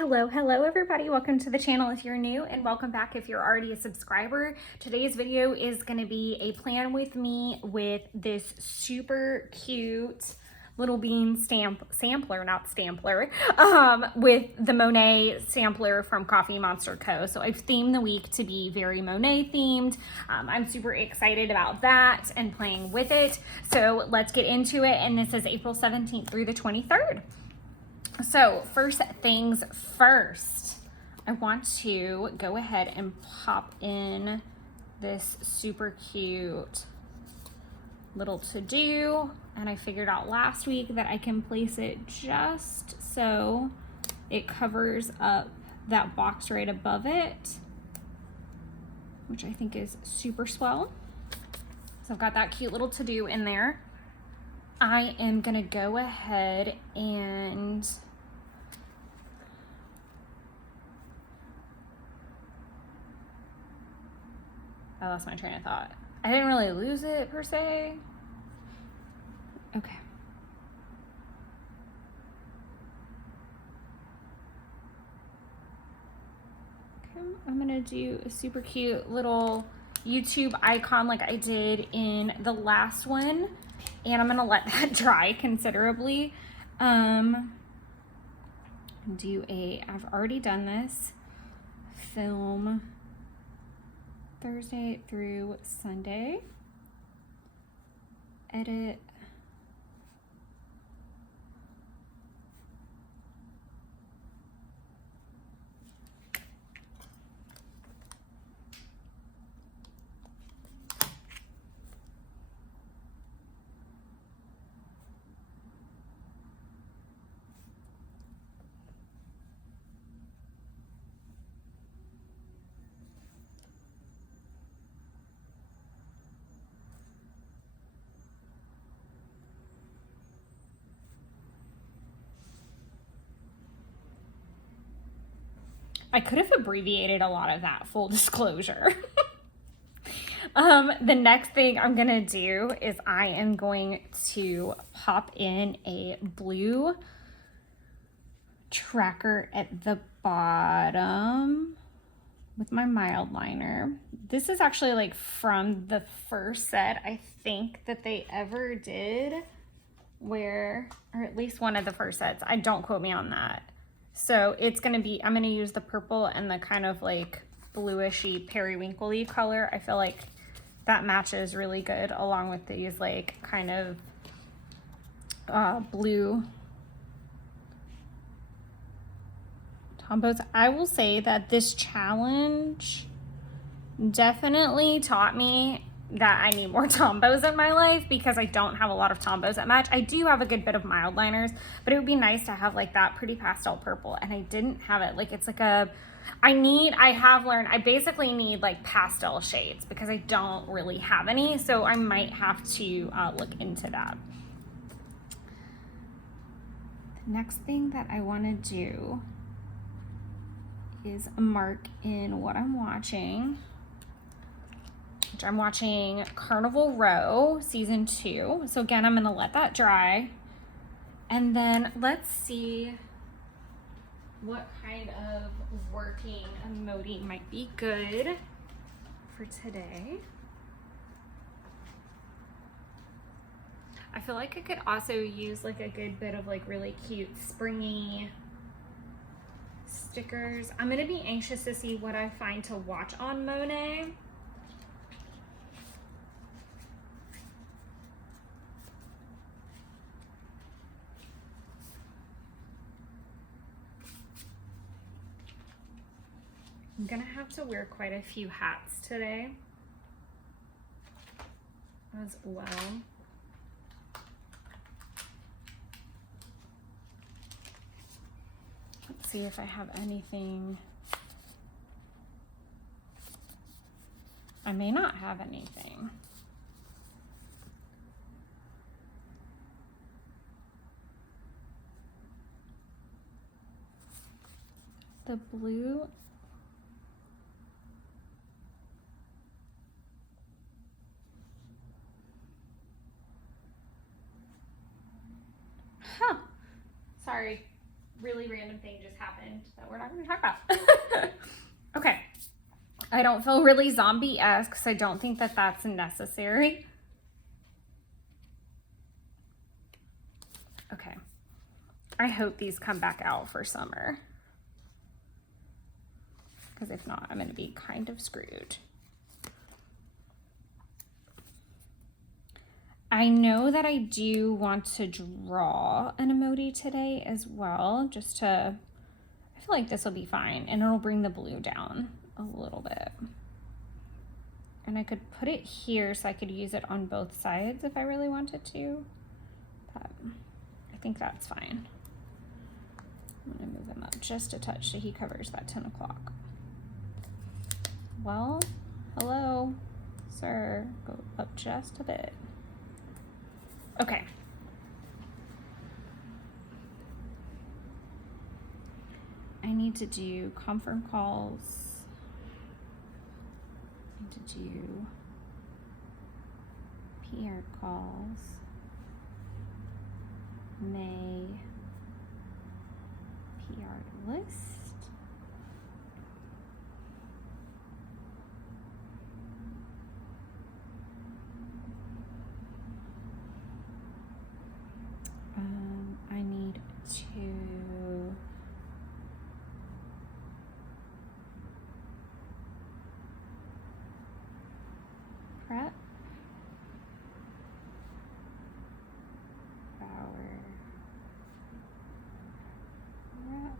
Hello everybody. Welcome to the channel if you're new, and welcome back if you're already a subscriber. Today's video is going to be a plan with me with this super cute little bean sampler, not stampler, with the Monet sampler from Coffee Monster Co. So I've themed the week to be very Monet themed. I'm super excited about that and playing with it. So let's get into it. And this is April 17th through the 23rd. So first things first, I want to go ahead and pop in this super cute little to-do, and I figured out last week that I can place it just so it covers up that box right above it, which I think is super swell. So I've got that cute little to-do in there. I am gonna go ahead and I lost my train of thought. I didn't really lose it per se. Okay. I'm gonna do a super cute little YouTube icon like I did in the last one, and I'm gonna let that dry considerably. I've already done this, film Thursday through Sunday, edit, I could have abbreviated a lot of that, full disclosure. The next thing I'm gonna do is I am going to pop in a blue tracker at the bottom with my mild liner. This is actually like from the first set I think that they ever did, or at least one of the first sets. Don't quote me on that. So it's gonna be, I'm gonna use the purple and the kind of like bluishy periwinkle-y color. I feel like that matches really good along with these like kind of blue tombos. I will say that this challenge definitely taught me that I need more tombos in my life because I don't have a lot of tombos that match. I do have a good bit of mild liners, but it would be nice to have like that pretty pastel purple, and I didn't have it. Like it's like I have learned I basically need like pastel shades because I don't really have any, so I might have to look into that. The next thing that I want to do is mark in what I'm watching. I'm watching Carnival Row season 2. So again, I'm gonna let that dry. And then let's see what kind of working emoji might be good for today. I feel like I could also use like a good bit of like really cute springy stickers. I'm gonna be anxious to see what I find to watch on Monet. I'm gonna have to wear quite a few hats today as well. Let's see if I have anything. I may not have anything. The blue Sorry, really random thing just happened that we're not going to talk about. Okay. I don't feel really zombie-esque, so I don't think that that's necessary. Okay. I hope these come back out for summer. Because if not, I'm going to be kind of screwed. I know that I do want to draw an emoji today as well, just to, I feel like this will be fine, and it'll bring the blue down a little bit. And I could put it here so I could use it on both sides if I really wanted to, but I think that's fine. I'm gonna move him up just a touch so he covers that 10 o'clock. Well, hello, sir, go up just a bit. Okay. I need to do conference calls. I need to do PR calls. May PR list. I need to prep our prep.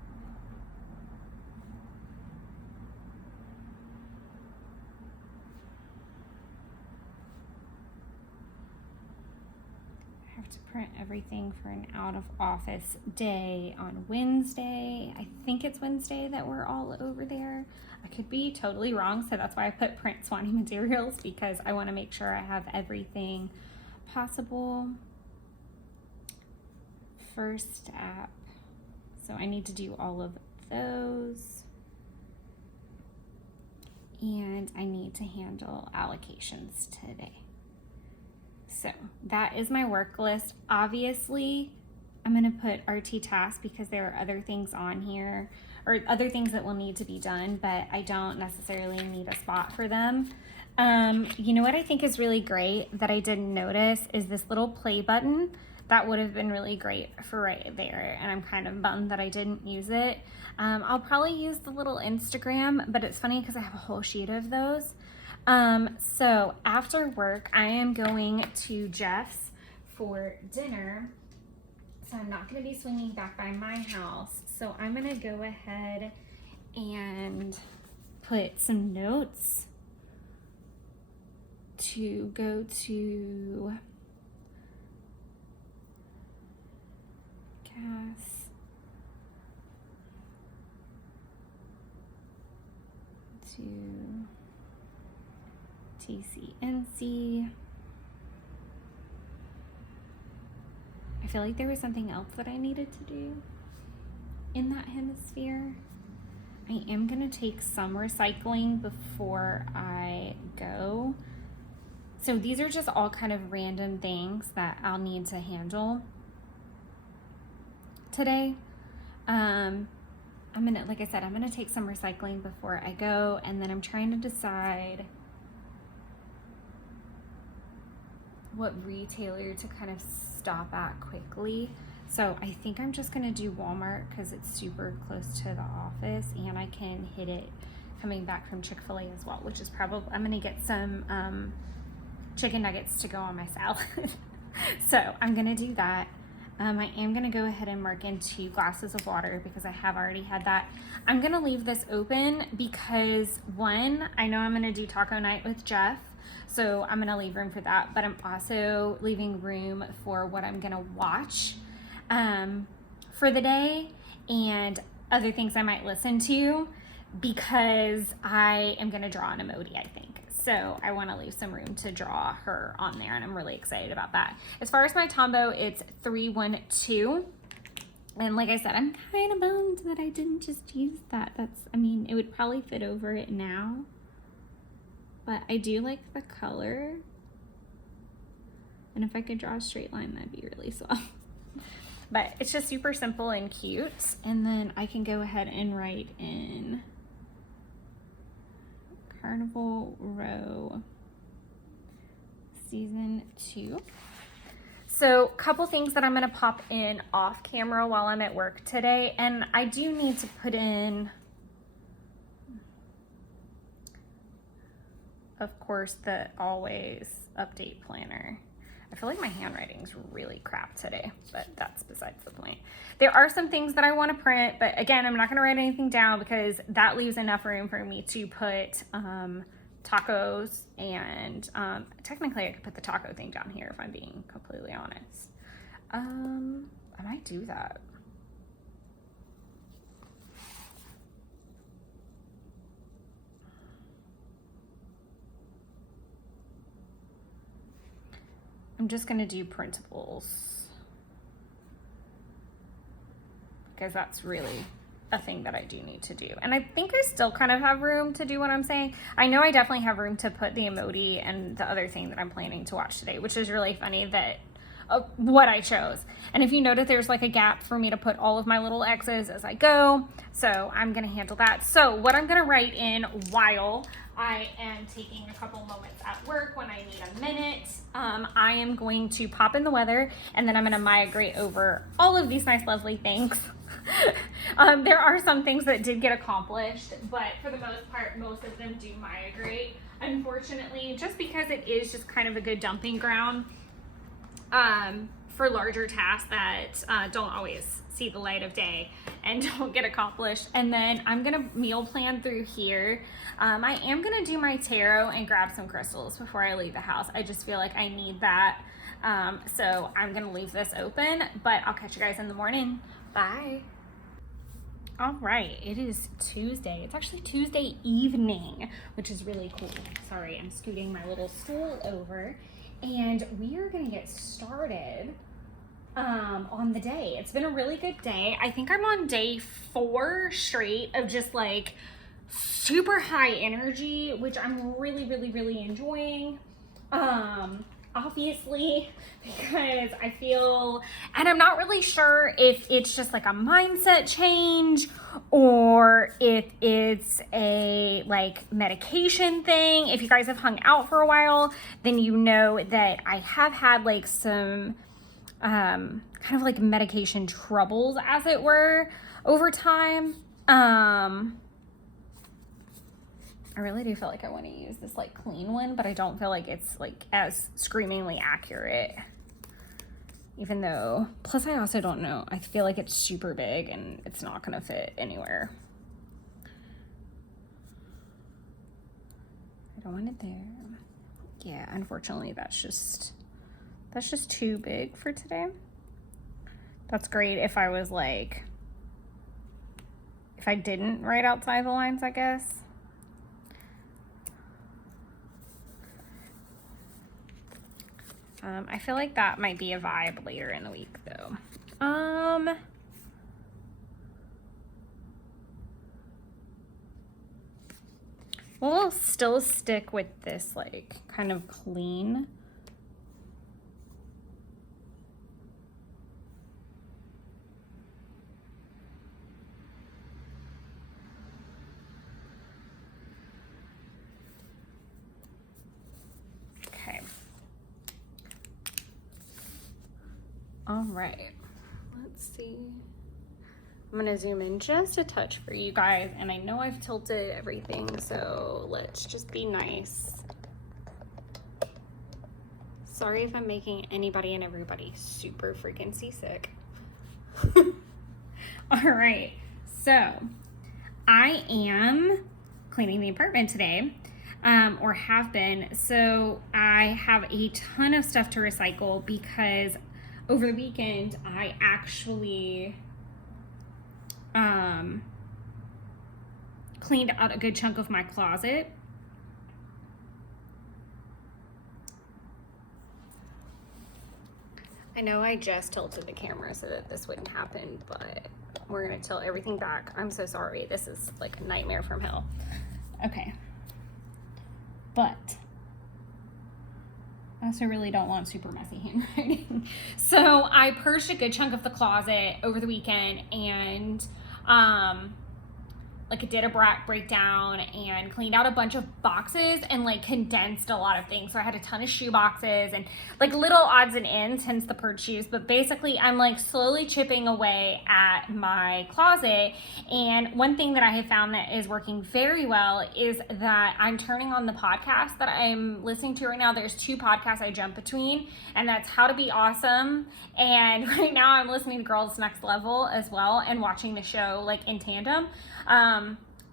I have to print everything for an out of office day on Wednesday. I think it's Wednesday that we're all over there. I could be totally wrong, so that's why I put print Swanee materials, because I want to make sure I have everything possible. First app, so I need to do all of those. And I need to handle allocations today. So that is my work list. Obviously, I'm going to put RT tasks because there are other things on here, or other things that will need to be done, but I don't necessarily need a spot for them. You know what I think is really great that I didn't notice is this little play button. That would have been really great for right there, and I'm kind of bummed that I didn't use it. I'll probably use the little Instagram, but it's funny because I have a whole sheet of those. So after work, I am going to Jeff's for dinner. So I'm not going to be swinging back by my house. So I'm going to go ahead and put some notes to go to gas, to TCNC. I feel like there was something else that I needed to do in that hemisphere. I am going to take some recycling before I go. So these are just all kind of random things that I'll need to handle today. I'm gonna, like I said, I'm gonna take some recycling before I go, and then I'm trying to decide what retailer to kind of stop at quickly. So I think I'm just gonna do Walmart because it's super close to the office, and I can hit it coming back from Chick-fil-A as well, which is probably, I'm gonna get some chicken nuggets to go on my salad. So I'm gonna do that. I am gonna go ahead and mark in 2 glasses of water because I have already had that. I'm gonna leave this open because, one, I know I'm gonna do taco night with Jeff, so I'm gonna leave room for that, but I'm also leaving room for what I'm gonna watch for the day and other things I might listen to, because I am gonna draw an emoji, I think. So I want to leave some room to draw her on there, and I'm really excited about that. As far as my Tombow, it's 312. And like I said, I'm kind of bummed that I didn't just use that. I mean, it would probably fit over it now, but I do like the color. And if I could draw a straight line, that'd be really swell. but it's just super simple and cute. And then I can go ahead and write in Carnival Row Season 2. So a couple things that I'm going to pop in off camera while I'm at work today. And I do need to put in, of course, the always update planner. I feel like my handwriting's really crap today, but that's besides the point. There are some things that I want to print, but again, I'm not going to write anything down because that leaves enough room for me to put tacos, and technically I could put the taco thing down here if I'm being completely honest. I might do that. I'm just gonna do printables because that's really a thing that I do need to do. And I think I still kind of have room to do what I'm saying. I know I definitely have room to put the emoji and the other thing that I'm planning to watch today, which is really funny that what I chose. And if you notice, there's like a gap for me to put all of my little X's as I go. So I'm gonna handle that. So what I'm gonna write in while I am taking a couple moments at work when I need a minute, I am going to pop in the weather, and then I'm gonna migrate over all of these nice, lovely things. There are some things that did get accomplished, but for the most part, most of them do migrate, unfortunately, just because it is just kind of a good dumping ground for larger tasks that don't always see the light of day and don't get accomplished. And then I'm gonna meal plan through here. I am gonna do my tarot and grab some crystals before I leave the house. I just feel like I need that. So I'm gonna leave this open, but I'll catch you guys in the morning. Bye. All right, it is Tuesday. It's actually Tuesday evening, which is really cool. Sorry, I'm scooting my little stool over. And we are gonna get started on the day. It's been a really good day. I think I'm on day 4 straight of just like super high energy, which I'm really, really, really enjoying. Obviously, because I feel, and I'm not really sure if it's just like a mindset change or if it's a like medication thing. If you guys have hung out for a while, then you know that I have had like some kind of like medication troubles, as it were, over time. I really do feel like I want to use this like clean one, but I don't feel like it's like as screamingly accurate, even though, plus I also don't know, I feel like it's super big and it's not gonna fit anywhere. I don't want it there. Yeah, unfortunately that's just too big for today. That's great if I was like, if I didn't write outside the lines, I guess. I feel like that might be a vibe later in the week though. We'll still stick with this like kind of clean. All right, let's see. I'm gonna zoom in just a touch for you guys, and I know I've tilted everything, so let's just be nice. Sorry if I'm making anybody and everybody super freaking seasick. All right, so I am cleaning the apartment today, or have been. So I have a ton of stuff to recycle because over the weekend, I actually cleaned out a good chunk of my closet. I know I just tilted the camera so that this wouldn't happen, but we're gonna tilt everything back. I'm so sorry. This is like a nightmare from hell. Okay. But I also really don't want super messy handwriting. So I purged a good chunk of the closet over the weekend, and like I did a breakdown and cleaned out a bunch of boxes and like condensed a lot of things. So I had a ton of shoe boxes and like little odds and ends, hence the purge shoes. But basically I'm like slowly chipping away at my closet. And one thing that I have found that is working very well is that I'm turning on the podcast that I'm listening to right now. There's 2 podcasts I jump between, and that's How to Be Awesome. And right now I'm listening to Girls Next Level as well and watching the show like in tandem.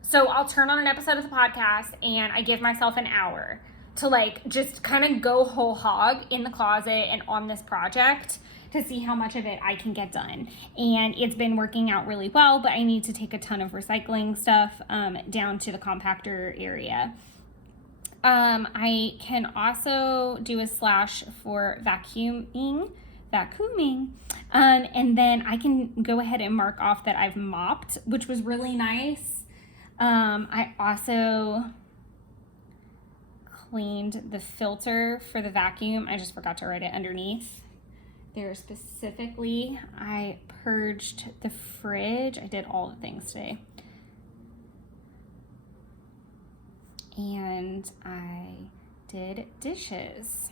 So I'll turn on an episode of the podcast and I give myself an hour to like just kind of go whole hog in the closet and on this project to see how much of it I can get done. And it's been working out really well, but I need to take a ton of recycling stuff down to the compactor area. I can also do a slash for vacuuming. And then I can go ahead and mark off that I've mopped, which was really nice. I also cleaned the filter for the vacuum. I just forgot to write it underneath there specifically. I purged the fridge. I did all the things today. And I did dishes.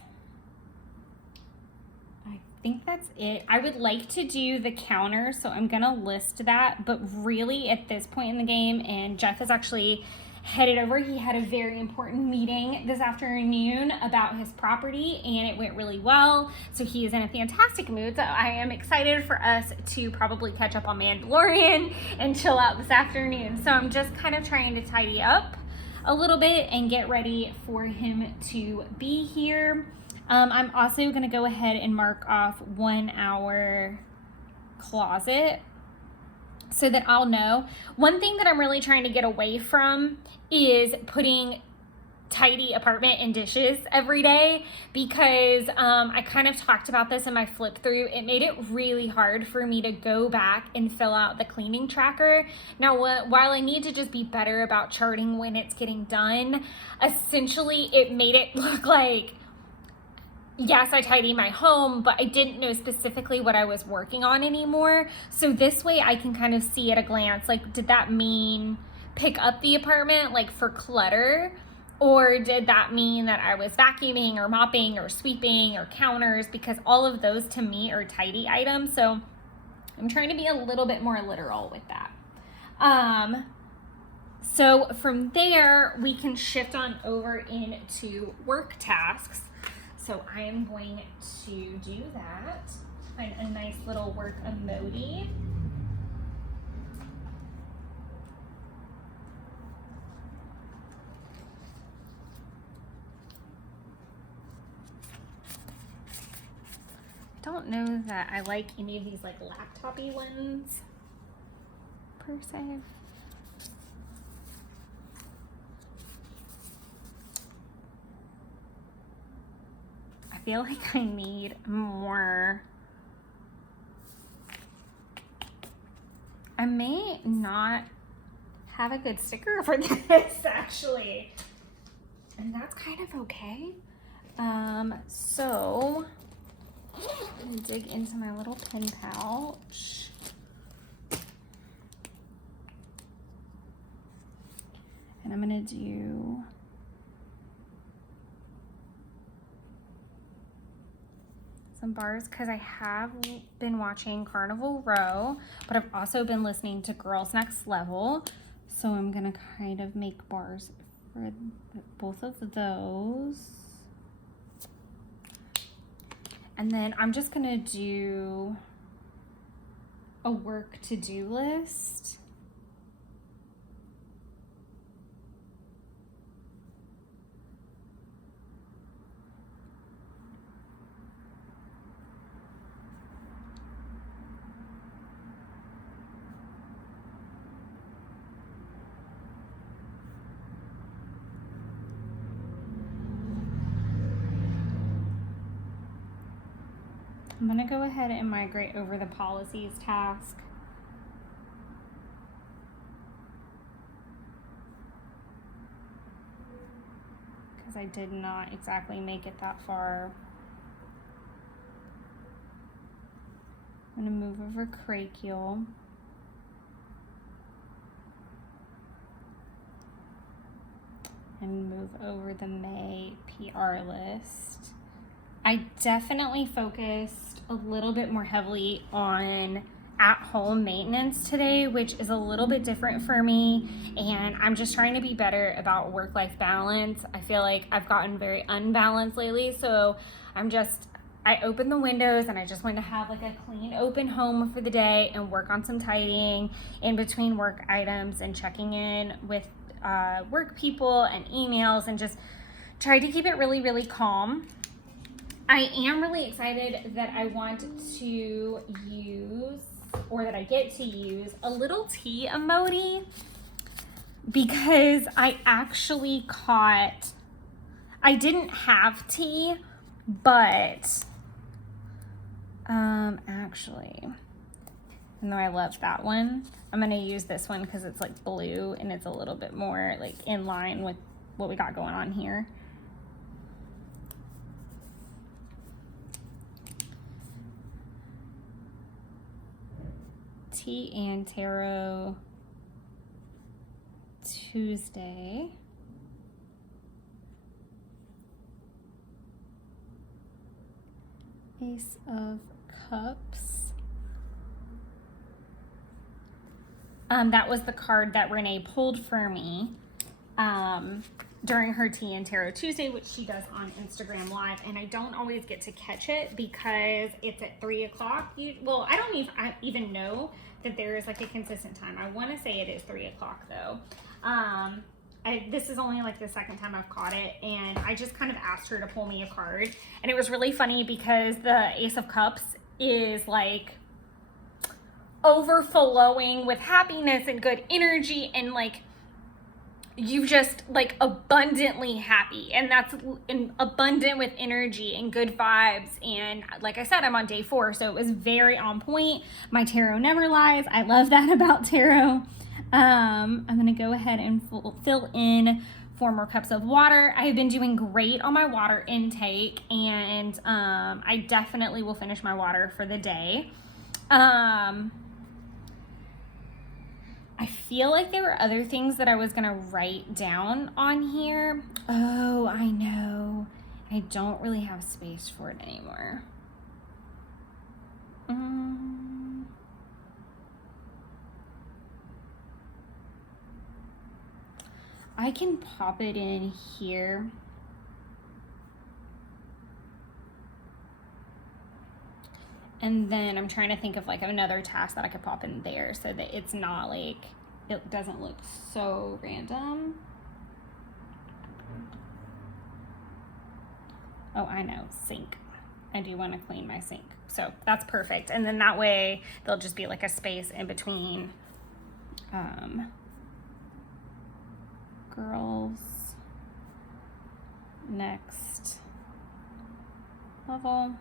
I think that's it. I would like to do the counter, so I'm gonna list that, but really at this point in the game, and Jeff is actually headed over, he had a very important meeting this afternoon about his property and it went really well, so he is in a fantastic mood. So I am excited for us to probably catch up on Mandalorian and chill out this afternoon. So I'm just kind of trying to tidy up a little bit and get ready for him to be here. I'm also going to go ahead and mark off 1 hour closet so that I'll know. One thing that I'm really trying to get away from is putting tidy apartment and dishes every day, because I kind of talked about this in my flip through. It made it really hard for me to go back and fill out the cleaning tracker. Now, while I need to just be better about charting when it's getting done, essentially it made it look like, yes, I tidy my home, but I didn't know specifically what I was working on anymore. So this way I can kind of see at a glance, like, did that mean pick up the apartment, like for clutter? Or did that mean that I was vacuuming or mopping or sweeping or counters? Because all of those to me are tidy items. So I'm trying to be a little bit more literal with that. So from there, we can shift on over into work tasks. So I am going to do that. Find a nice little work emoji. I don't know that I like any of these like laptop-y ones per se. I feel like I need more. I may not have a good sticker for this actually, and that's kind of okay. So I'm gonna dig into my little pen pouch. And I'm gonna do some bars because I have been watching Carnival Row, but I've also been listening to Girls Next Level. So I'm gonna kind of make bars for both of those. And then I'm just gonna do a work to-do list. I'm gonna go ahead and migrate over the policies task. Because I did not exactly make it that far. I'm gonna move over Kokuyo. And move over the May PR list. I definitely focused a little bit more heavily on at-home maintenance today, which is a little bit different for me, and I'm just trying to be better about work-life balance. I feel like I've gotten very unbalanced lately, so I opened the windows and I just want to have like a clean open home for the day and work on some tidying in between work items and checking in with work people and emails, and just try to keep it really, really calm. I am really excited that I want to use, or that I get to use, a little tea emoji, because I actually caught, I didn't have tea, but actually, even though I love that one, I'm gonna use this one because it's like blue and it's a little bit more like in line with what we got going on here. Tea and Tarot Tuesday. Ace of Cups. That was the card that Renee pulled for me during her Tea and Tarot Tuesday, which she does on Instagram Live, and I don't always get to catch it because it's at 3 o'clock. Well, I don't even know that there is like a consistent time. I want to say it is 3 o'clock though. This is only like the second time I've caught it, and I just kind of asked her to pull me a card, and it was really funny because the Ace of Cups is like overflowing with happiness and good energy, and like you just like abundantly happy, and that's abundant with energy and good vibes. And like I said, I'm on day 4, so it was very on point. My tarot never lies. I love that about tarot. I'm gonna go ahead and fill in 4 more cups of water. I have been doing great on my water intake, and I definitely will finish my water for the day. I feel like there were other things that I was gonna write down on here. Oh, I know. I don't really have space for it anymore. I can pop it in here. And then I'm trying to think of like another task that I could pop in there so that it's not like, it doesn't look so random. Oh, I know, sink. I do want to clean my sink. So that's perfect. And then that way there'll just be like a space in between girls next level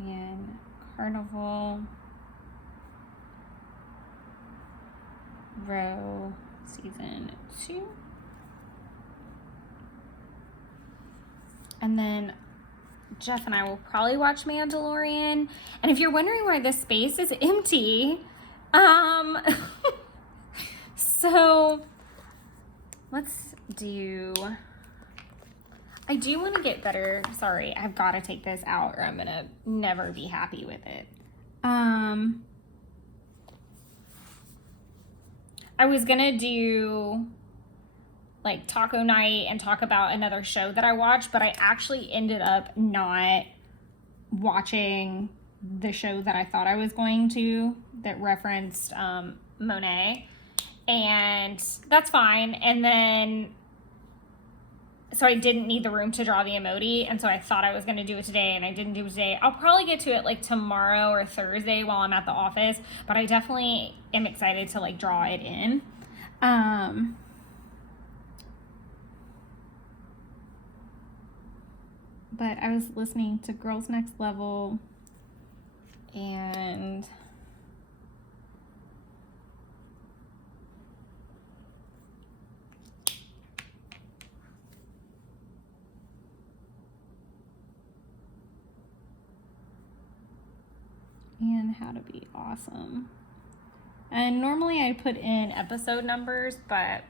and carnival row season 2. And then Jeff and I will probably watch Mandalorian. And if you're wondering why this space is empty, so let's do, I do want to get better. Sorry, I've got to take this out or I'm going to never be happy with it. I was going to do like taco night and talk about another show that I watched, but I actually ended up not watching the show that I thought I was going to, that referenced Monet, and that's fine. And then so I didn't need the room to draw the emoji, and so I thought I was going to do it today, and I didn't do it today. I'll probably get to it like tomorrow or Thursday while I'm at the office, but I definitely am excited to like draw it in. But I was listening to Girls Next Level, and on how to be awesome. And normally I put in episode numbers, but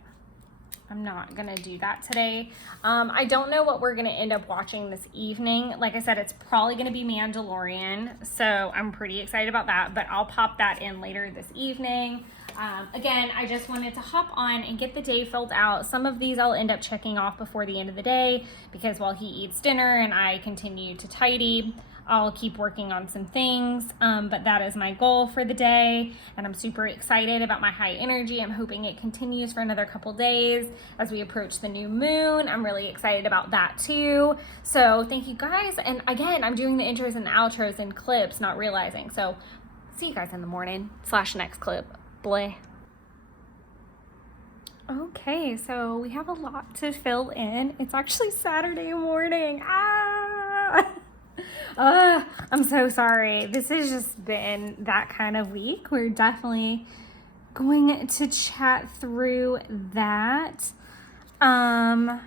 I'm not gonna do that today. I don't know what we're gonna end up watching this evening. Like I said, it's probably gonna be Mandalorian, so I'm pretty excited about that, but I'll pop that in later this evening. Again, I just wanted to hop on and get the day filled out. Some of these I'll end up checking off before the end of the day, because while he eats dinner and I continue to tidy, I'll keep working on some things, but that is my goal for the day, and I'm super excited about my high energy. I'm hoping it continues for another couple days as we approach the new moon. I'm really excited about that too. So thank you guys, and again, I'm doing the intros and the outros in clips, not realizing. So see you guys in the morning / next clip. Bleh. Okay, so we have a lot to fill in. It's actually Saturday morning. I'm so sorry. This has just been that kind of week. We're definitely going to chat through that. Yeah,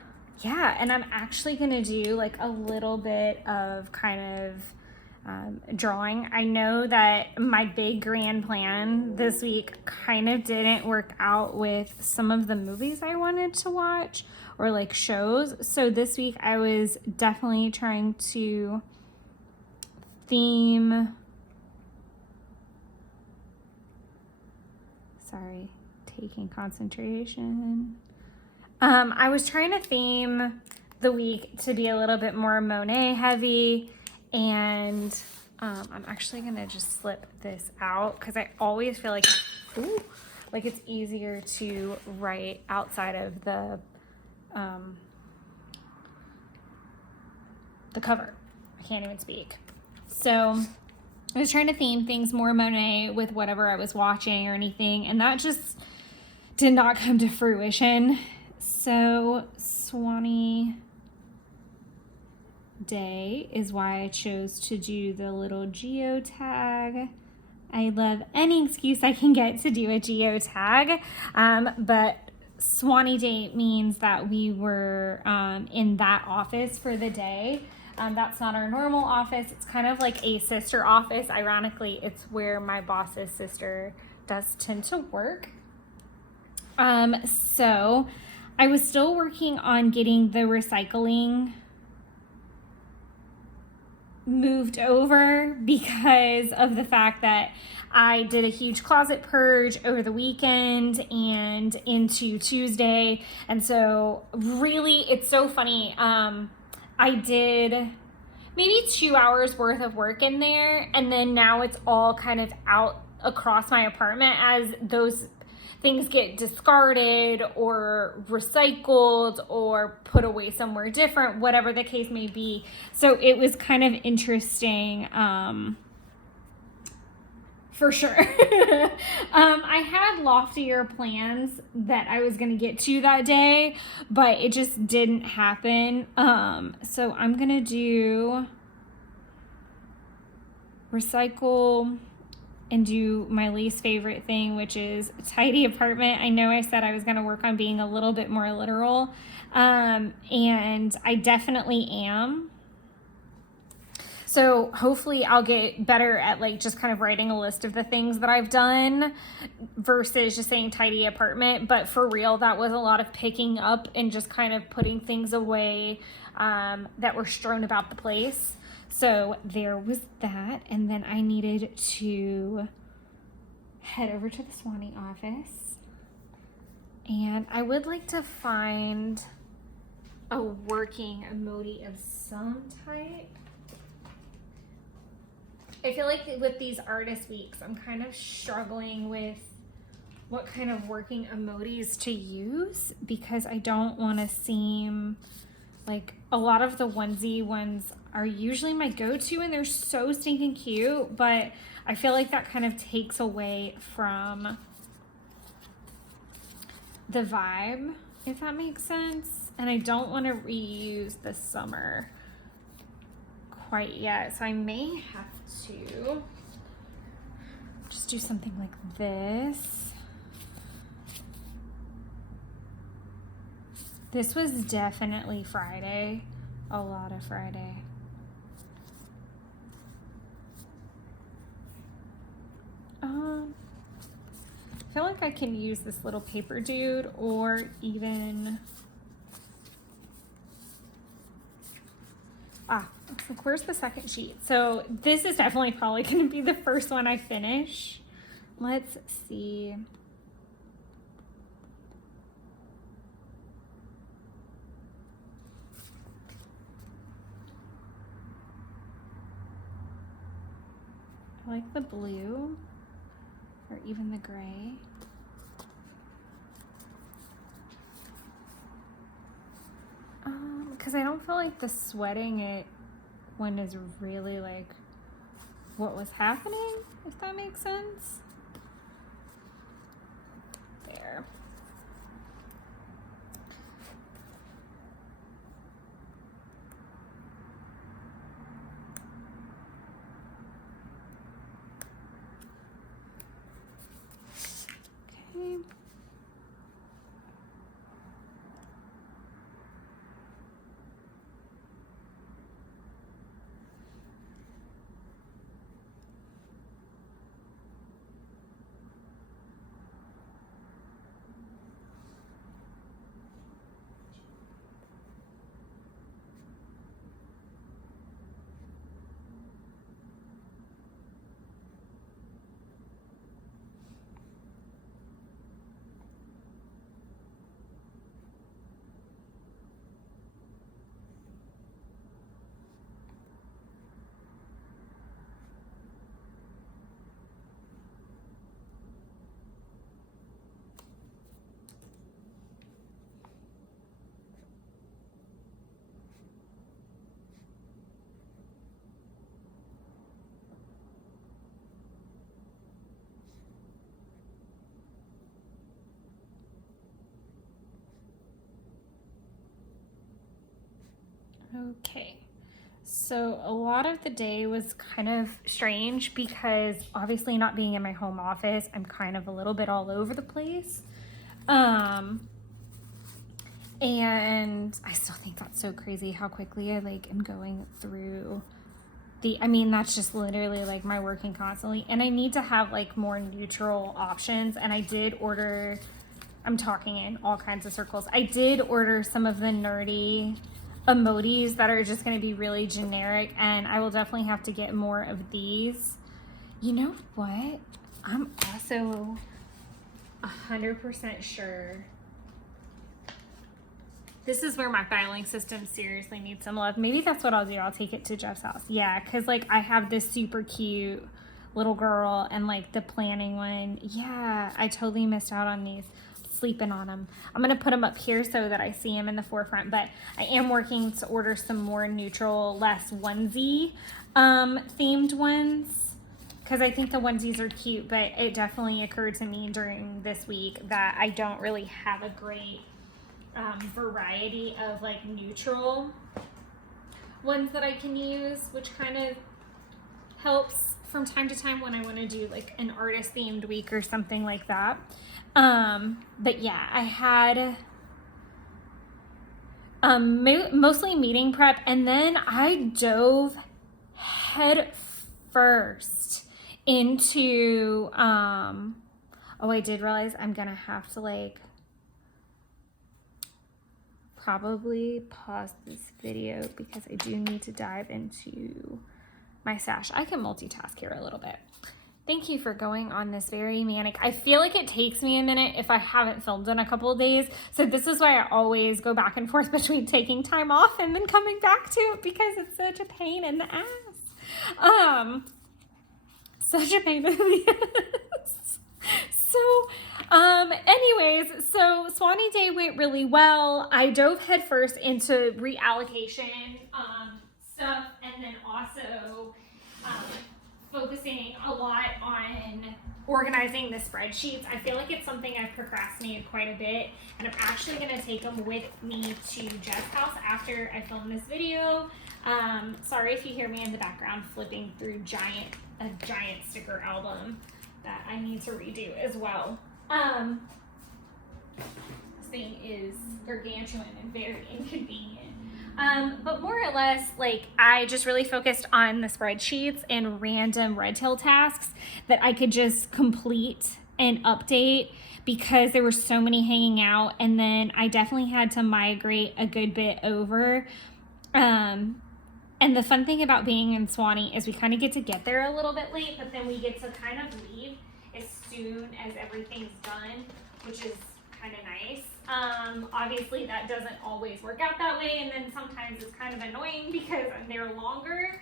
and I'm actually gonna do like a little bit of kind of drawing. I know that my big grand plan this week kind of didn't work out with some of the movies I wanted to watch or like shows. So this week I was definitely trying to theme, sorry, taking concentration. I was trying to theme the week to be a little bit more Monet heavy, and I'm actually gonna just slip this out because I always feel like, like it's easier to write outside of the cover. I can't even speak. So I was trying to theme things more Monet with whatever I was watching or anything, and that just did not come to fruition. So Swanee Day is why I chose to do the little geotag. I love any excuse I can get to do a geotag, but Swanee Day means that we were in that office for the day. That's not our normal office. It's kind of like a sister office. Ironically, it's where my boss's sister does tend to work. So I was still working on getting the recycling moved over because of the fact that I did a huge closet purge over the weekend and into Tuesday. And so really, it's so funny. I did maybe 2 hours worth of work in there, and then now it's all kind of out across my apartment as those things get discarded or recycled or put away somewhere different, whatever the case may be. So it was kind of interesting, for sure. I had loftier plans that I was going to get to that day, but it just didn't happen. So I'm going to do recycle and do my least favorite thing, which is tidy apartment. I know I said I was going to work on being a little bit more literal, and I definitely am. So hopefully I'll get better at like just kind of writing a list of the things that I've done versus just saying tidy apartment. But for real, that was a lot of picking up and just kind of putting things away that were strewn about the place. So there was that. And then I needed to head over to the Swanee office. And I would like to find a working emoji of some type. I feel like with these artist weeks, I'm kind of struggling with what kind of working emojis to use because I don't want to seem like a lot of the onesie ones are usually my go-to and they're so stinking cute, but I feel like that kind of takes away from the vibe, if that makes sense. And I don't want to reuse the summer quite yet, so I may have to just do something like this. This was definitely Friday, a lot of Friday. I feel like I can use this little paper dude, or even, look, where's the second sheet? So this is definitely probably going to be the first one I finish. Let's see. I like the blue, or even the gray. Because I don't feel like the sweating it one is really like what was happening, if that makes sense. There. Okay. Okay, so a lot of the day was kind of strange because obviously not being in my home office, I'm kind of a little bit all over the place. And I still think that's so crazy how quickly I like am going through I mean, that's just literally like my working constantly. And I need to have like more neutral options. And I did order, I'm talking in all kinds of circles. I did order some of the nerdy emojis that are just going to be really generic, and I will definitely have to get more of these. You know what? I'm also 100% sure this is where my filing system seriously needs some love. Maybe that's what I'll do. I'll take it to Jeff's house. Yeah, because like I have this super cute little girl and like the planning one. Yeah, I totally missed out on these. Sleeping on them. I'm gonna put them up here so that I see them in the forefront, but I am working to order some more neutral, less onesie themed ones, because I think the onesies are cute, but it definitely occurred to me during this week that I don't really have a great variety of like neutral ones that I can use, which kind of helps from time to time when I want to do like an artist themed week or something like that. But yeah, I had mostly meeting prep, and then I dove head first into oh, I did realize I'm gonna have to like probably pause this video because I do need to dive into my stash. I can multitask here a little bit. Thank you for going on this very manic. I feel like it takes me a minute if I haven't filmed in a couple of days. So this is why I always go back and forth between taking time off and then coming back to it, because it's such a pain in the ass. Such a pain in the ass. So, anyways, so Swanee Day went really well. I dove headfirst into reallocation stuff, and then also focusing a lot on organizing the spreadsheets. I feel like it's something I've procrastinated quite a bit, and I'm actually going to take them with me to Jeff's house after I film this video. Sorry if you hear me in the background flipping through a giant sticker album that I need to redo as well. This thing is gargantuan and very inconvenient. But more or less, like, I just really focused on the spreadsheets and random red tail tasks that I could just complete and update because there were so many hanging out. And then I definitely had to migrate a good bit over. And the fun thing about being in Swanee is we kind of get there a little bit late, but then we get to kind of leave as soon as everything's done, which is kind of nice. Obviously that doesn't always work out that way, and then sometimes it's kind of annoying because I'm there longer,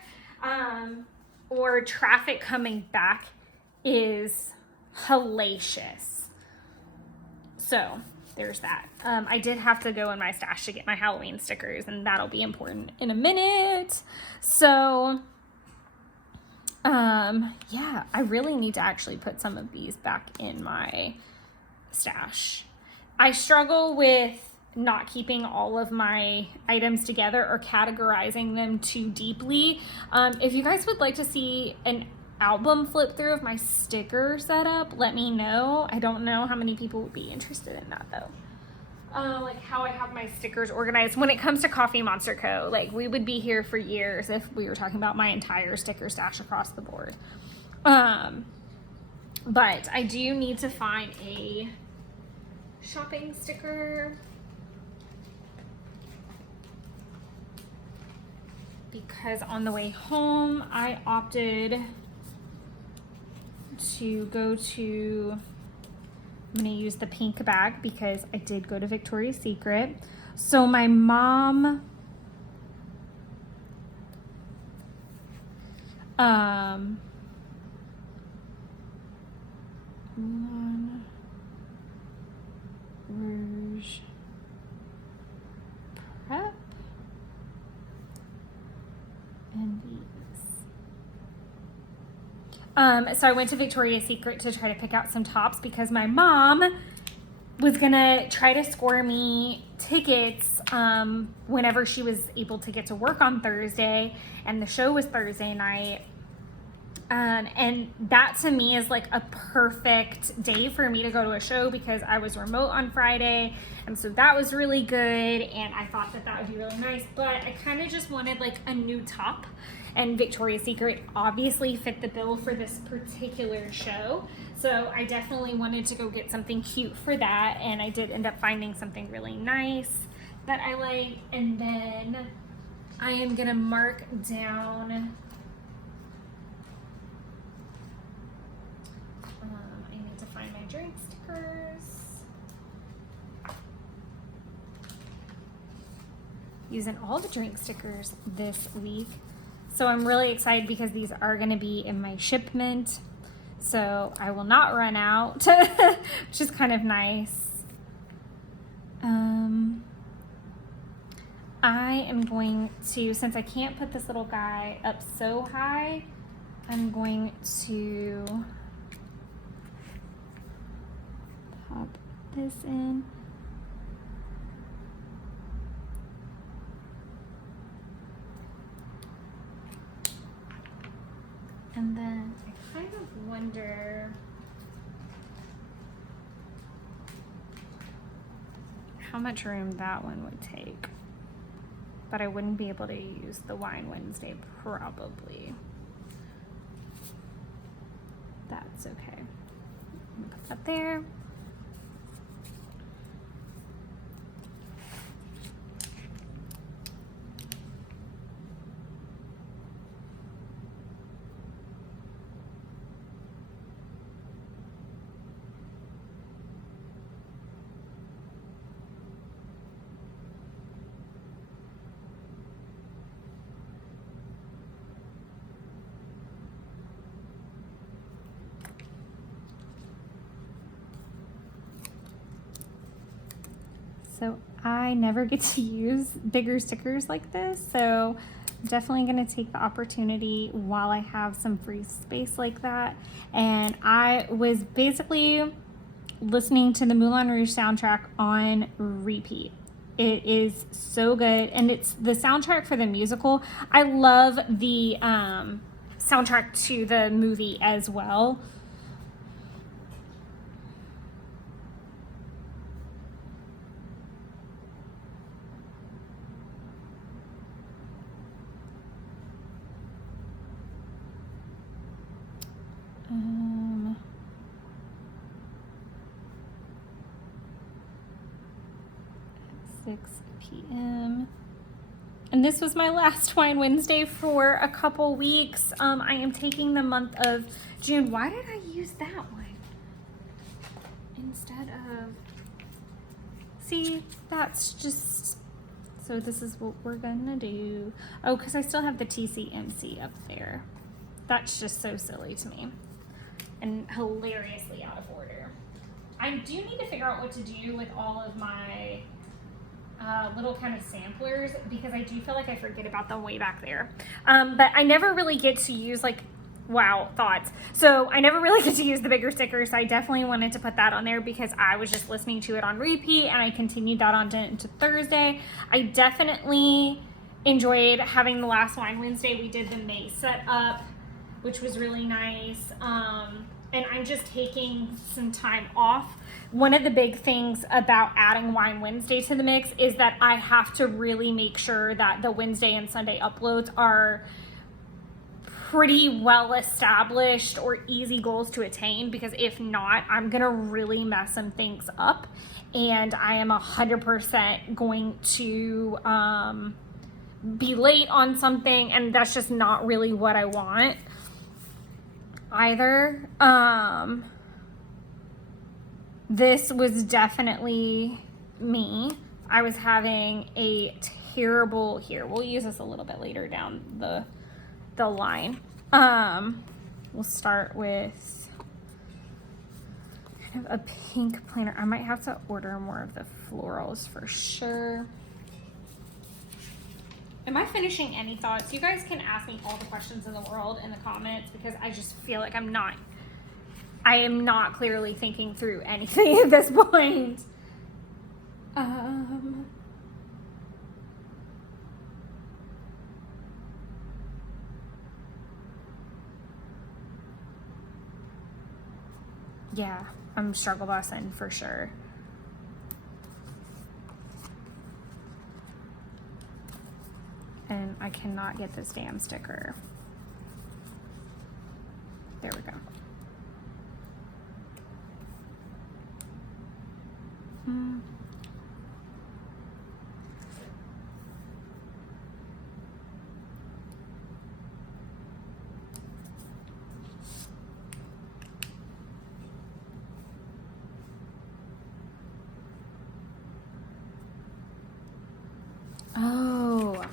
or traffic coming back is hellacious. So there's that. I did have to go in my stash to get my Halloween stickers, and that'll be important in a minute. So yeah, I really need to actually put some of these back in my stash. I struggle with not keeping all of my items together or categorizing them too deeply. If you guys would like to see an album flip through of my sticker setup, let me know. I don't know how many people would be interested in that though. Like how I have my stickers organized when it comes to Coffee Monster Co. Like, we would be here for years if we were talking about my entire sticker stash across the board. But I do need to find a shopping sticker because on the way home I opted to go to, I'm gonna use the pink bag because I did go to Victoria's Secret. So my mom Moulin Rouge Prep and these. So I went to Victoria's Secret to try to pick out some tops because my mom was gonna try to score me tickets whenever she was able to get to work on Thursday, and the show was Thursday night. And that to me is like a perfect day for me to go to a show because I was remote on Friday, and so that was really good, and I thought that would be really nice, but I kind of just wanted like a new top, and Victoria's Secret obviously fit the bill for this particular show, so I definitely wanted to go get something cute for that, and I did end up finding something really nice that I like. And then I am gonna mark down my drink stickers. Using all the drink stickers this week. So I'm really excited because these are going to be in my shipment. So I will not run out, which is kind of nice. I am going to, since I can't put this little guy up so high, I'm going to pop this in. And then I kind of wonder how much room that one would take. But I wouldn't be able to use the Wine Wednesday probably. That's okay. I'm gonna put that there. So I never get to use bigger stickers like this, so I'm definitely going to take the opportunity while I have some free space like that. And I was basically listening to the Moulin Rouge soundtrack on repeat. It is so good, and it's the soundtrack for the musical. I love the soundtrack to the movie as well. 6 p.m. And this was my last Wine Wednesday for a couple weeks. I am taking the month of June. Why did I use that one instead of, see, that's just, so this is what we're gonna do. Oh, because I still have the TCMC up there. That's just so silly to me and hilariously out of order. I do need to figure out what to do with all of my little kind of samplers, because I do feel like I forget about them way back there. But I never really get to use, like, wow, thoughts. So I never really get to use the bigger stickers. So I definitely wanted to put that on there because I was just listening to it on repeat, and I continued that on into Thursday. I definitely enjoyed having the last Wine Wednesday. We did the May setup, which was really nice. And I'm just taking some time off. One of the big things about adding Wine Wednesday to the mix is that I have to really make sure that the Wednesday and Sunday uploads are pretty well established or easy goals to attain, because if not, I'm gonna really mess some things up, and I am 100% going to be late on something, and that's just not really what I want either. This was definitely me. I was having a terrible, here, we'll use this a little bit later down the line. We'll start with kind of a pink planner. I might have to order more of the florals for sure. Am I finishing any thoughts? You guys can ask me all the questions in the world in the comments, because I just feel like I am not clearly thinking through anything at this point. Yeah, I'm struggle bossing for sure. And I cannot get this damn sticker. There we go. Oh.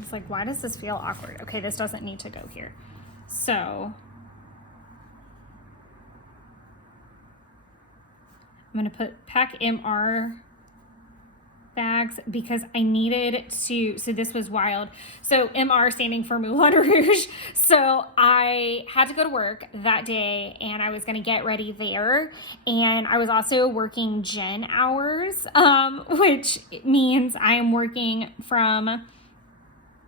It's like, why does this feel awkward? Okay, this doesn't need to go here. So I'm gonna pack MR bags because I needed to, so this was wild. So MR standing for Moulin Rouge. So I had to go to work that day, and I was gonna get ready there. And I was also working gen hours, which means I am working from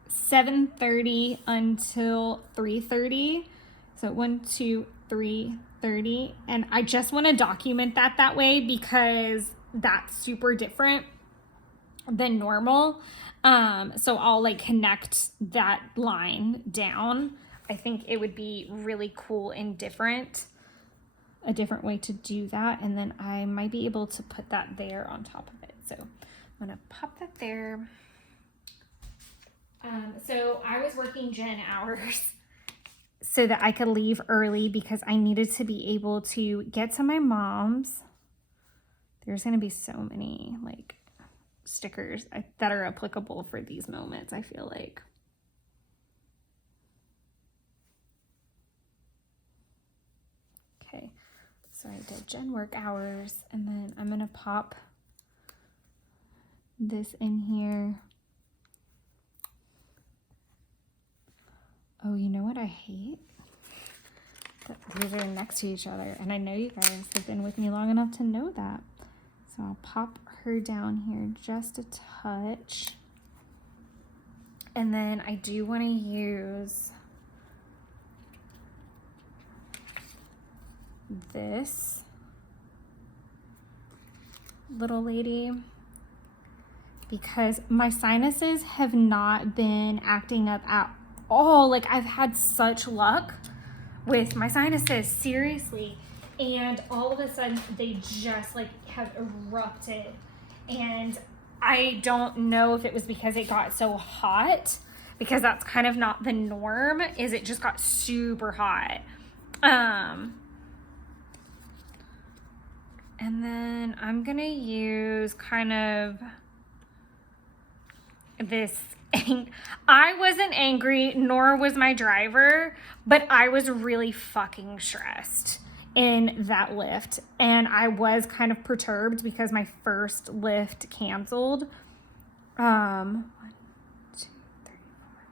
7:30 until 3:30. So 1, 2, 3:30. And I just want to document that way, because that's super different than normal. So I'll like connect that line down. I think it would be really cool and different, a different way to do that. And then I might be able to put that there on top of it. So I'm gonna pop that there. So I was working gen hours so that I could leave early, because I needed to be able to get to my mom's. There's gonna be so many like stickers that are applicable for these moments, I feel like. Okay, so I did gen work hours, and then I'm gonna pop this in here. Oh, you know what I hate? That these are next to each other, and I know you guys have been with me long enough to know that. So I'll pop her down here just a touch. And then I do want to use this little lady, because my sinuses have not been acting up at all. Like, I've had such luck with my sinuses, seriously. and all of a sudden they just like have erupted. And I don't know if it was because it got so hot, because that's kind of not the norm, is it just got super hot. And then I'm gonna use kind of this. I wasn't angry, nor was my driver, but I was really fucking stressed in that lift. And I was kind of perturbed because my first lift canceled. 1, 2, 3, 4, 5.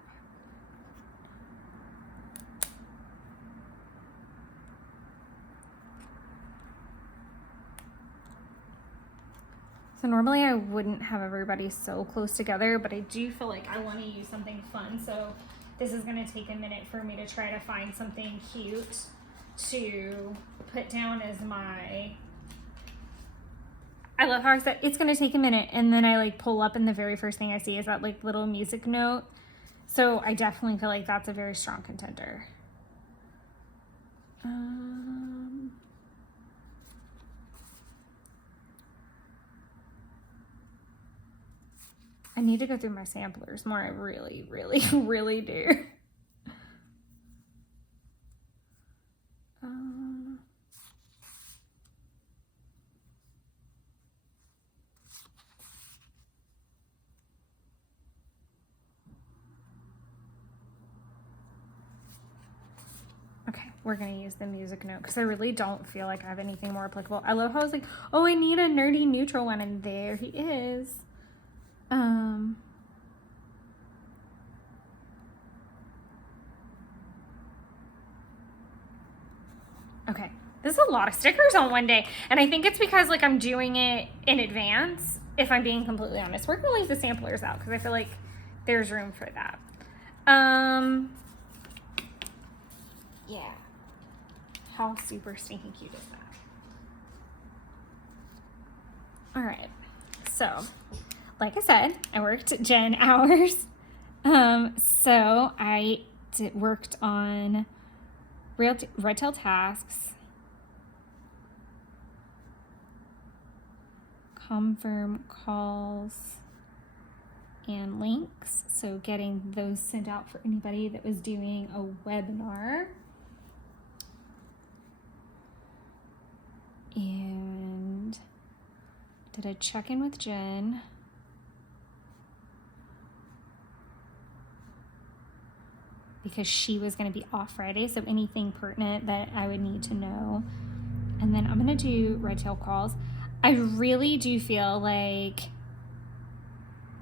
So normally I wouldn't have everybody so close together, but I do feel like I want to use something fun. So this is going to take a minute for me to try to find something cute to put down as my... I love how I said it's going to take a minute, and then I like pull up and the very first thing I see is that like little music note. So I definitely feel like that's a very strong contender. I need to go through my samplers more. I really, really, really do. Okay, we're gonna use the music note because I really don't feel like I have anything more applicable. I love how I was like, oh, I need a nerdy neutral one, and there he is. Okay, there's a lot of stickers on one day, and I think it's because like I'm doing it in advance, if I'm being completely honest. We're gonna leave the samplers out because I feel like there's room for that. Yeah. How super stinking cute is that? All right, so like I said, I worked gen hours. So I worked on red tail tasks, confirm calls, and links. So getting those sent out for anybody that was doing a webinar. And did a check-in with Jen. Because she was going to be off Friday, so anything pertinent that I would need to know. And then I'm going to do red tail calls. I really do feel like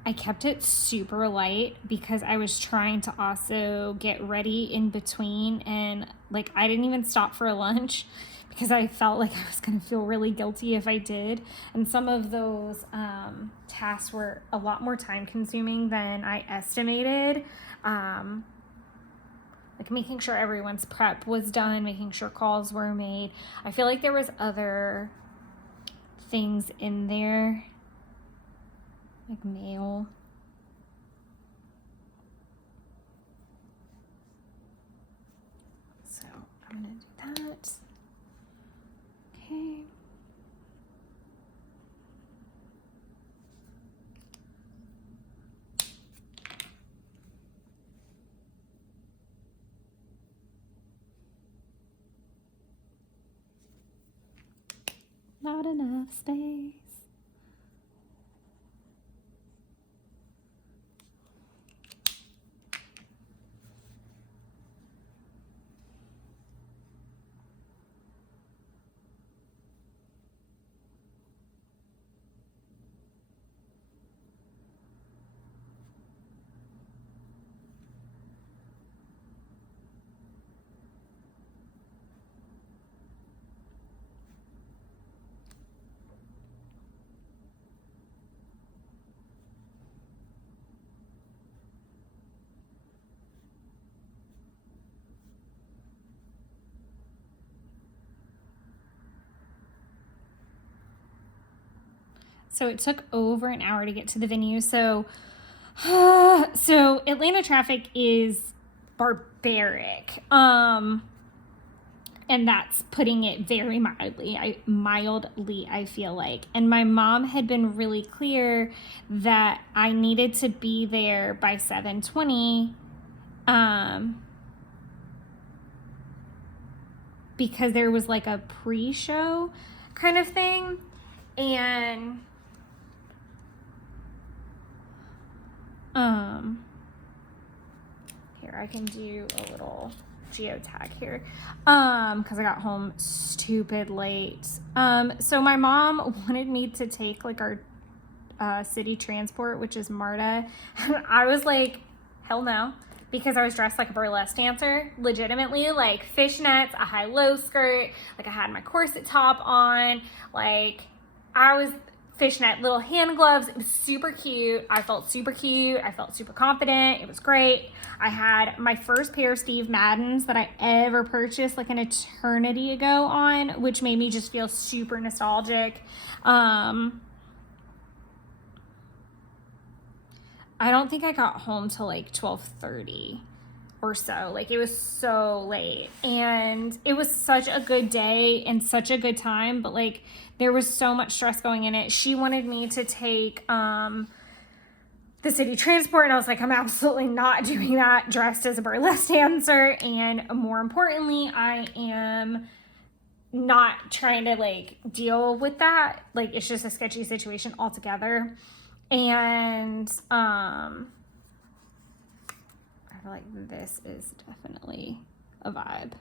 I kept it super light because I was trying to also get ready in between, and like I didn't even stop for a lunch because I felt like I was going to feel really guilty if I did. And some of those tasks were a lot more time consuming than I estimated. Like making sure everyone's prep was done, making sure calls were made. I feel like there was other things in there, like mail. So I'm gonna do that. Okay. Not enough space. So it took over an hour to get to the venue. So Atlanta traffic is barbaric. And that's putting it very mildly, I feel like. And my mom had been really clear that I needed to be there by 7:20, because there was like a pre-show kind of thing. And here, I can do a little geotag here, because I got home stupid late. So my mom wanted me to take like our city transport, which is MARTA. I was like, hell no, because I was dressed like a burlesque dancer, legitimately, like fishnets, a high-low skirt, like I had my corset top on, like I was fishnet, little hand gloves. It was super cute. I felt super cute. I felt super confident. It was great. I had my first pair of Steve Maddens that I ever purchased like an eternity ago on, which made me just feel super nostalgic. I don't think I got home till like 12:30 or so. Like it was so late, and it was such a good day and such a good time, but like there was so much stress going in it. She wanted me to take the city transport, and I was like, I'm absolutely not doing that dressed as a burlesque dancer. And more importantly, I am not trying to like deal with that. Like it's just a sketchy situation altogether. And I feel like this is definitely a vibe.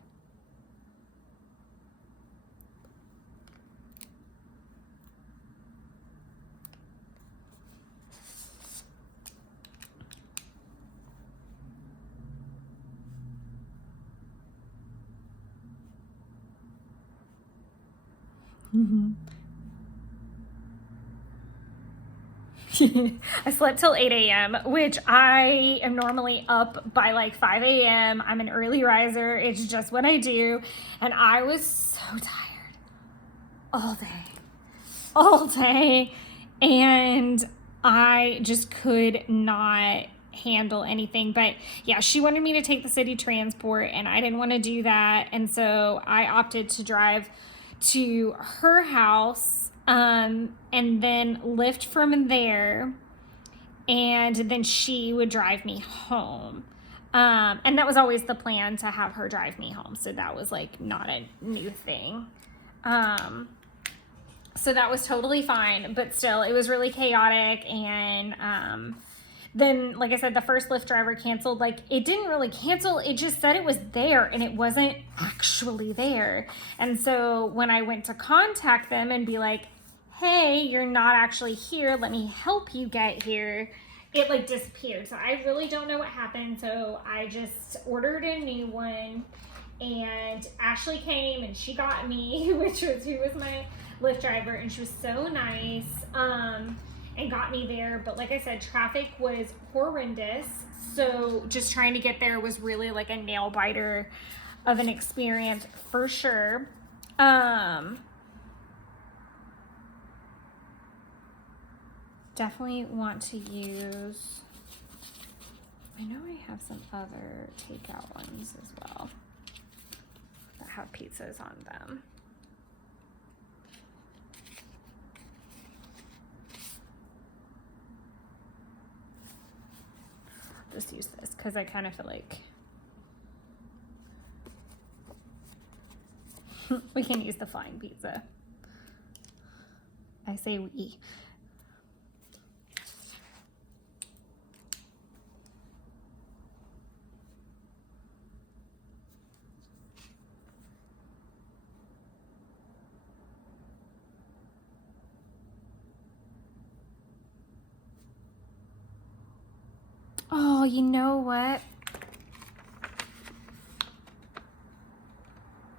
I slept till 8 a.m., which I am normally up by like 5 a.m. I'm an early riser. It's just what I do. And I was so tired all day. And I just could not handle anything. But yeah, she wanted me to take the city transport, and I didn't want to do that. And so I opted to drive to her house, and then Lyft from there, and then she would drive me home. And that was always the plan, to have her drive me home. So that was like not a new thing. So that was totally fine, but still it was really chaotic. And then, like I said, the first Lyft driver canceled. Like it didn't really cancel, it just said it was there and it wasn't actually there. And so when I went to contact them and be like, hey, you're not actually here, let me help you get here, it like disappeared. So I really don't know what happened. So I just ordered a new one, and Ashley came and she got me, who was my Lyft driver, and she was so nice, and got me there. But like I said, traffic was horrendous. So just trying to get there was really like a nail biter of an experience for sure. Definitely want to use, I know I have some other takeout ones as well that have pizzas on them. I'll just use this because I kind of feel like we can use the flying pizza. I say we. Oh, you know what?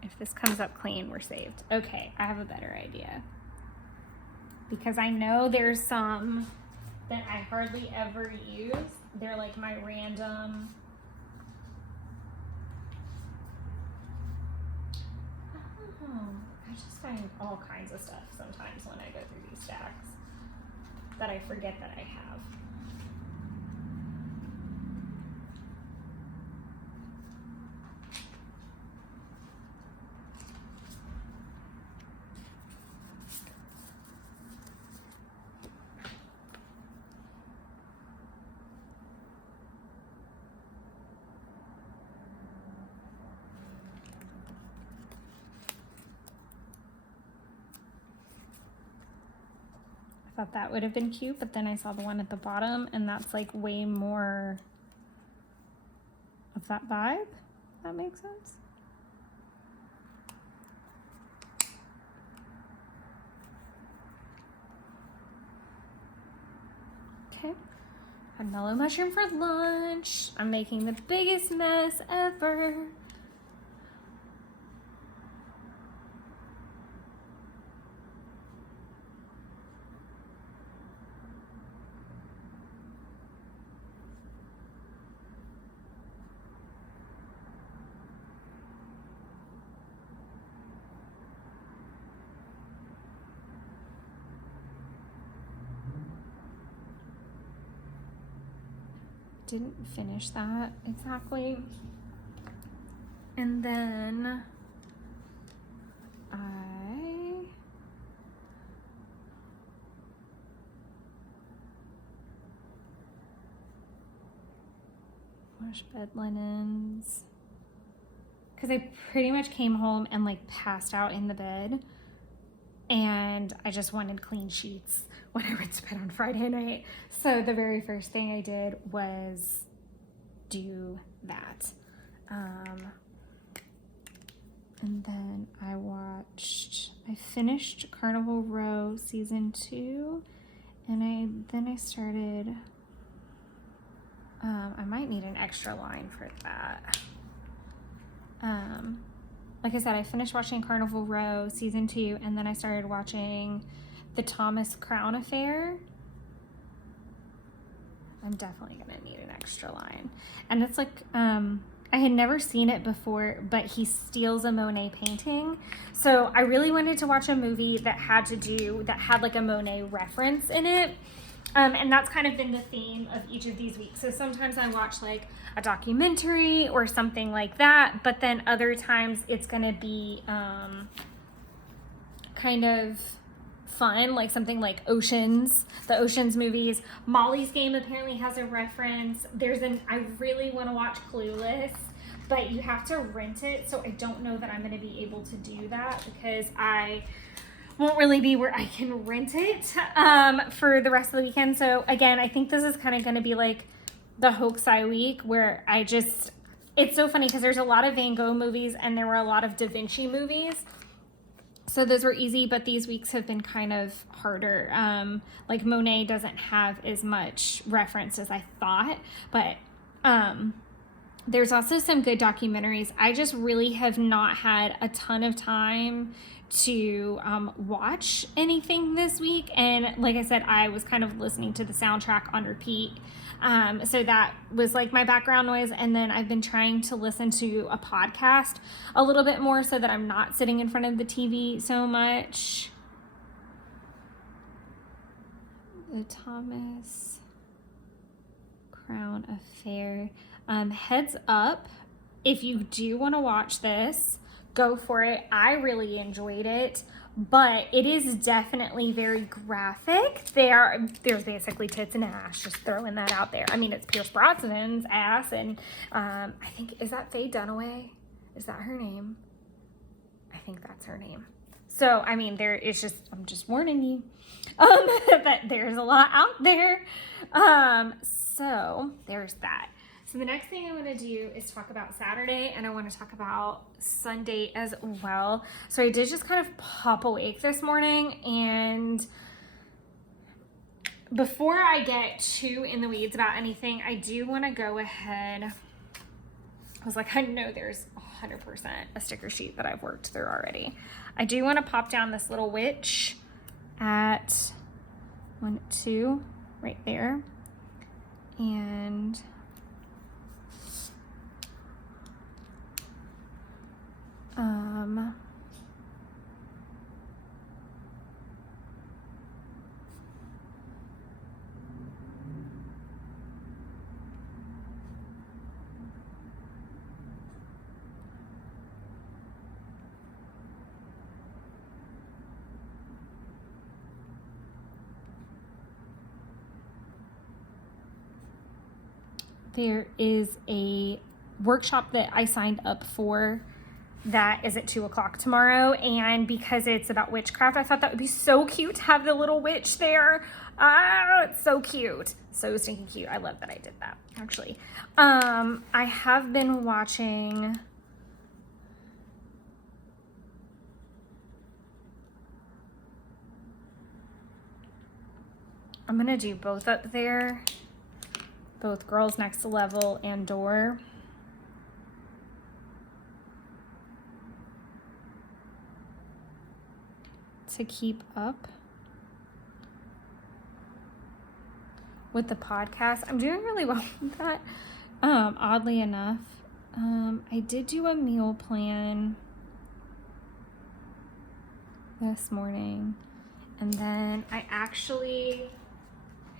If this comes up clean, we're saved. Okay, I have a better idea. Because I know there's some that I hardly ever use. They're like my random. Oh, I just find all kinds of stuff sometimes when I go through these stacks that I forget that I have. thought that would have been cute, but then I saw the one at the bottom, and that's like way more of that vibe, if that makes sense. Okay, had mellow mushroom for lunch. I'm making the biggest mess ever. Didn't finish that exactly. And then I washed bed linens because I pretty much came home and like passed out in the bed, and I just wanted clean sheets when I went to bed on Friday night. So the very first thing I did was do that. And then I finished Carnival Row season 2, and then I started, I might need an extra line for that. Like I said, I finished watching Carnival Row season 2, and then I started watching The Thomas Crown Affair. I'm definitely gonna need an extra line. And it's like, I had never seen it before, but he steals a Monet painting. So I really wanted to watch a movie that had like a Monet reference in it. And that's kind of been the theme of each of these weeks. So sometimes I watch like a documentary or something like that, but then other times it's gonna be kind of fun, like something like Oceans, the Oceans movies. Molly's Game apparently has a reference. I really want to watch Clueless, but you have to rent it, so I don't know that I'm going to be able to do that because I won't really be where I can rent it for the rest of the weekend. So again, I think this is kind of going to be like the Hokusai week where it's so funny because there's a lot of Van Gogh movies and there were a lot of Da Vinci movies. So those were easy, but these weeks have been kind of harder. Like Monet doesn't have as much reference as I thought, but there's also some good documentaries. I just really have not had a ton of time to watch anything this week. And like I said, I was kind of listening to the soundtrack on repeat. So that was like my background noise. And then I've been trying to listen to a podcast a little bit more so that I'm not sitting in front of the TV so much. The Thomas Crown Affair. Heads up, if you do want to watch this, go for it. I really enjoyed it, but it is definitely very graphic. There's basically tits and ass, just throwing that out there. I mean, it's Pierce Brosnan's ass, and I think, is that Faye Dunaway? Is that her name? I think that's her name. So, I mean, I'm just warning you that there's a lot out there. So there's that. So the next thing I want to do is talk about Saturday, and I want to talk about Sunday as well. So I did just kind of pop awake this morning, and before I get too in the weeds about anything, I do want to go ahead. I was like, I know there's 100% a sticker sheet that I've worked through already. I do want to pop down this little witch at 1, 2, right there. And there is a workshop that I signed up for that is at 2 o'clock tomorrow. And because it's about witchcraft, I thought that would be so cute to have the little witch there. Ah, it's so cute. So stinking cute. I love that I did that, actually. I have been watching... I'm going to do both up there. Both Girls Next Level and Door. To keep up with the podcast. I'm doing really well with that, oddly enough. I did do a meal plan this morning, and then I actually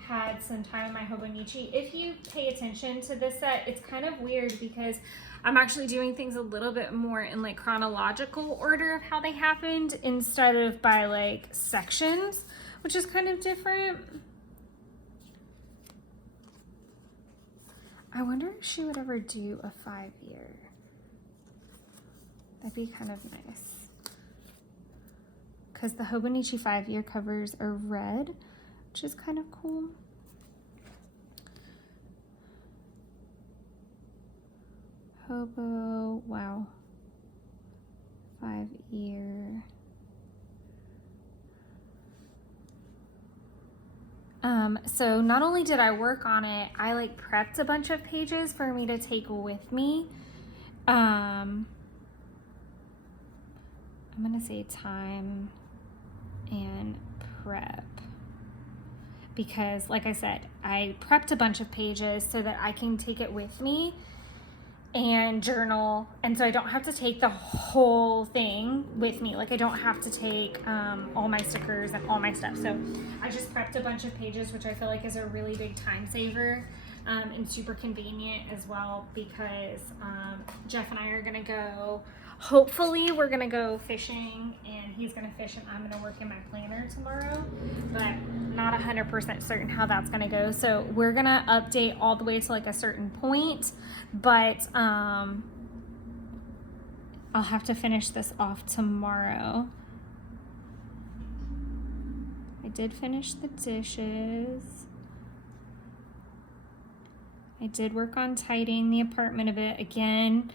had some time in my Hobonichi. If you pay attention to this set, it's kind of weird because I'm actually doing things a little bit more in like chronological order of how they happened instead of by like sections, which is kind of different. I wonder if she would ever do a 5-year. That'd be kind of nice. Because the Hobonichi 5-year covers are red, which is kind of cool. Hobo, wow. 5-year. So not only did I work on it, I like prepped a bunch of pages for me to take with me. I'm gonna say time and prep, because like I said, I prepped a bunch of pages so that I can take it with me and journal, and so I don't have to take the whole thing with me. Like I don't have to take all my stickers and all my stuff. So I just prepped a bunch of pages, which I feel like is a really big time saver and super convenient as well, because Jeff and I are gonna go, hopefully we're gonna go fishing, and he's gonna fish and I'm gonna work in my planner tomorrow, but not 100% certain how that's gonna go. So we're gonna update all the way to like a certain point, but I'll have to finish this off tomorrow. I did finish the dishes. I did work on tidying the apartment a bit. Again,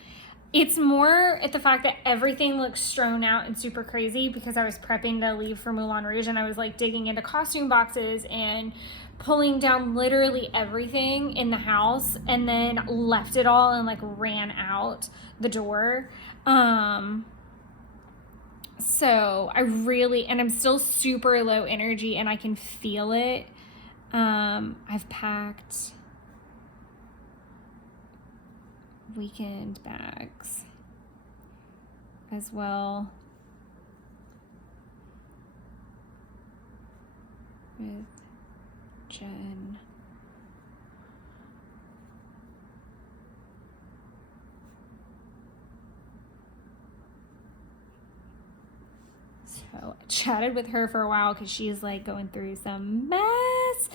it's more at the fact that everything looks strewn out and super crazy because I was prepping to leave for Moulin Rouge, and I was like digging into costume boxes and pulling down literally everything in the house, and then left it all and like ran out the door. So I really, and I'm still super low energy and I can feel it. I've packed weekend bags as well with Jen. So I chatted with her for a while because she's like going through some mess.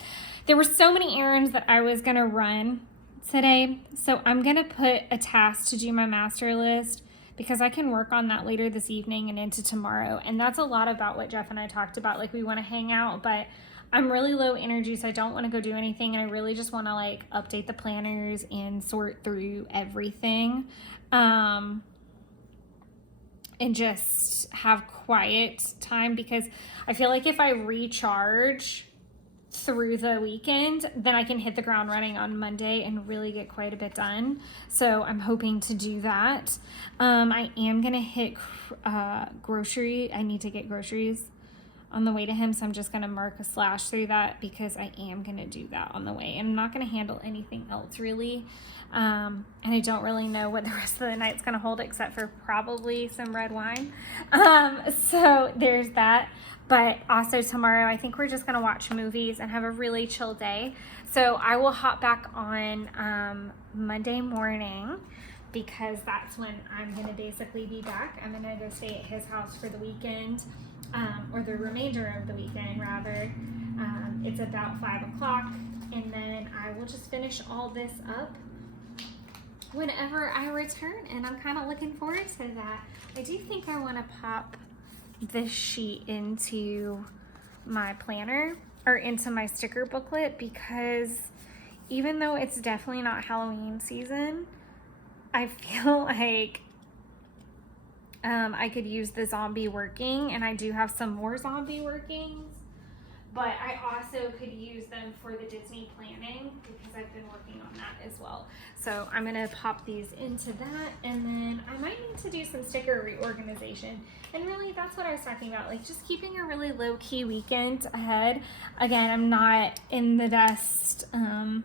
There were so many errands that I was gonna run today, so I'm gonna put a task to do my master list because I can work on that later this evening and into tomorrow. And that's a lot about what Jeff and I talked about. Like, we want to hang out, but I'm really low energy, so I don't want to go do anything, and I really just want to like update the planners and sort through everything, and just have quiet time, because I feel like if I recharge through the weekend, then I can hit the ground running on Monday and really get quite a bit done. So I'm hoping to do that. I am gonna hit grocery. I need to get groceries on the way to him, so I'm just gonna mark a slash through that because I am gonna do that on the way, and I'm not gonna handle anything else really. And I don't really know what the rest of the night's gonna hold except for probably some red wine. So there's that. But also tomorrow, I think we're just gonna watch movies and have a really chill day. So I will hop back on Monday morning, because that's when I'm gonna basically be back. I'm gonna go stay at his house for the weekend, or the remainder of the weekend rather. It's about 5 o'clock, and then I will just finish all this up whenever I return, and I'm kind of looking forward to that. I do think I want to pop this sheet into my planner or into my sticker booklet, because even though it's definitely not Halloween season, I feel like I could use the zombie working, and I do have some more zombie workings, but I also could use them for the Disney planning because I've been working on that as well. So I'm gonna pop these into that, and then I might need to do some sticker reorganization. And really, that's what I was talking about, like just keeping a really low-key weekend ahead. Again, I'm not in the best, I'm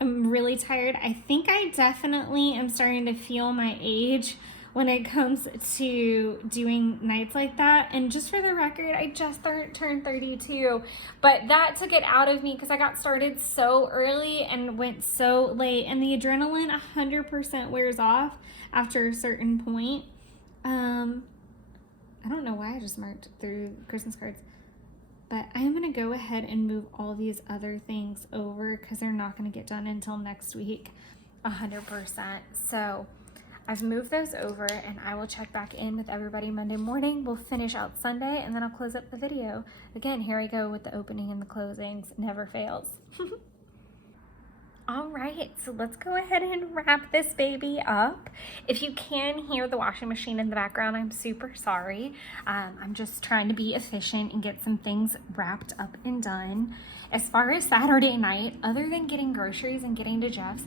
really tired. I think I definitely am starting to feel my age when it comes to doing nights like that. And just for the record, I just turned 32, but that took it out of me because I got started so early and went so late, and the adrenaline 100% wears off after a certain point. I don't know why I just marked through Christmas cards, but I am going to go ahead and move all these other things over because they're not going to get done until next week 100%. So I've moved those over, and I will check back in with everybody Monday morning. We'll finish out Sunday, and then I'll close up the video. Again, here I go with the opening and the closings. Never fails. All right, so let's go ahead and wrap this baby up. If you can hear the washing machine in the background, I'm super sorry. I'm just trying to be efficient and get some things wrapped up and done. As far as Saturday night, other than getting groceries and getting to Jeff's,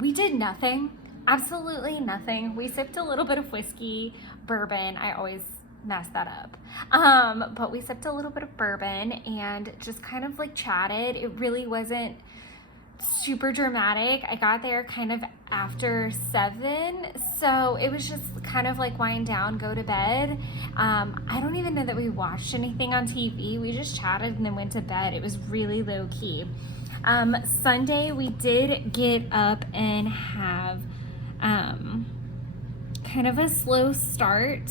we did nothing. Absolutely nothing. We sipped a little bit of whiskey, bourbon. I always mess that up. But we sipped a little bit of bourbon and just kind of like chatted. It really wasn't super dramatic. I got there kind of after 7, so it was just kind of like wind down, go to bed. I don't even know that we watched anything on TV. We just chatted and then went to bed. It was really low key. Sunday we did get up and have kind of a slow start.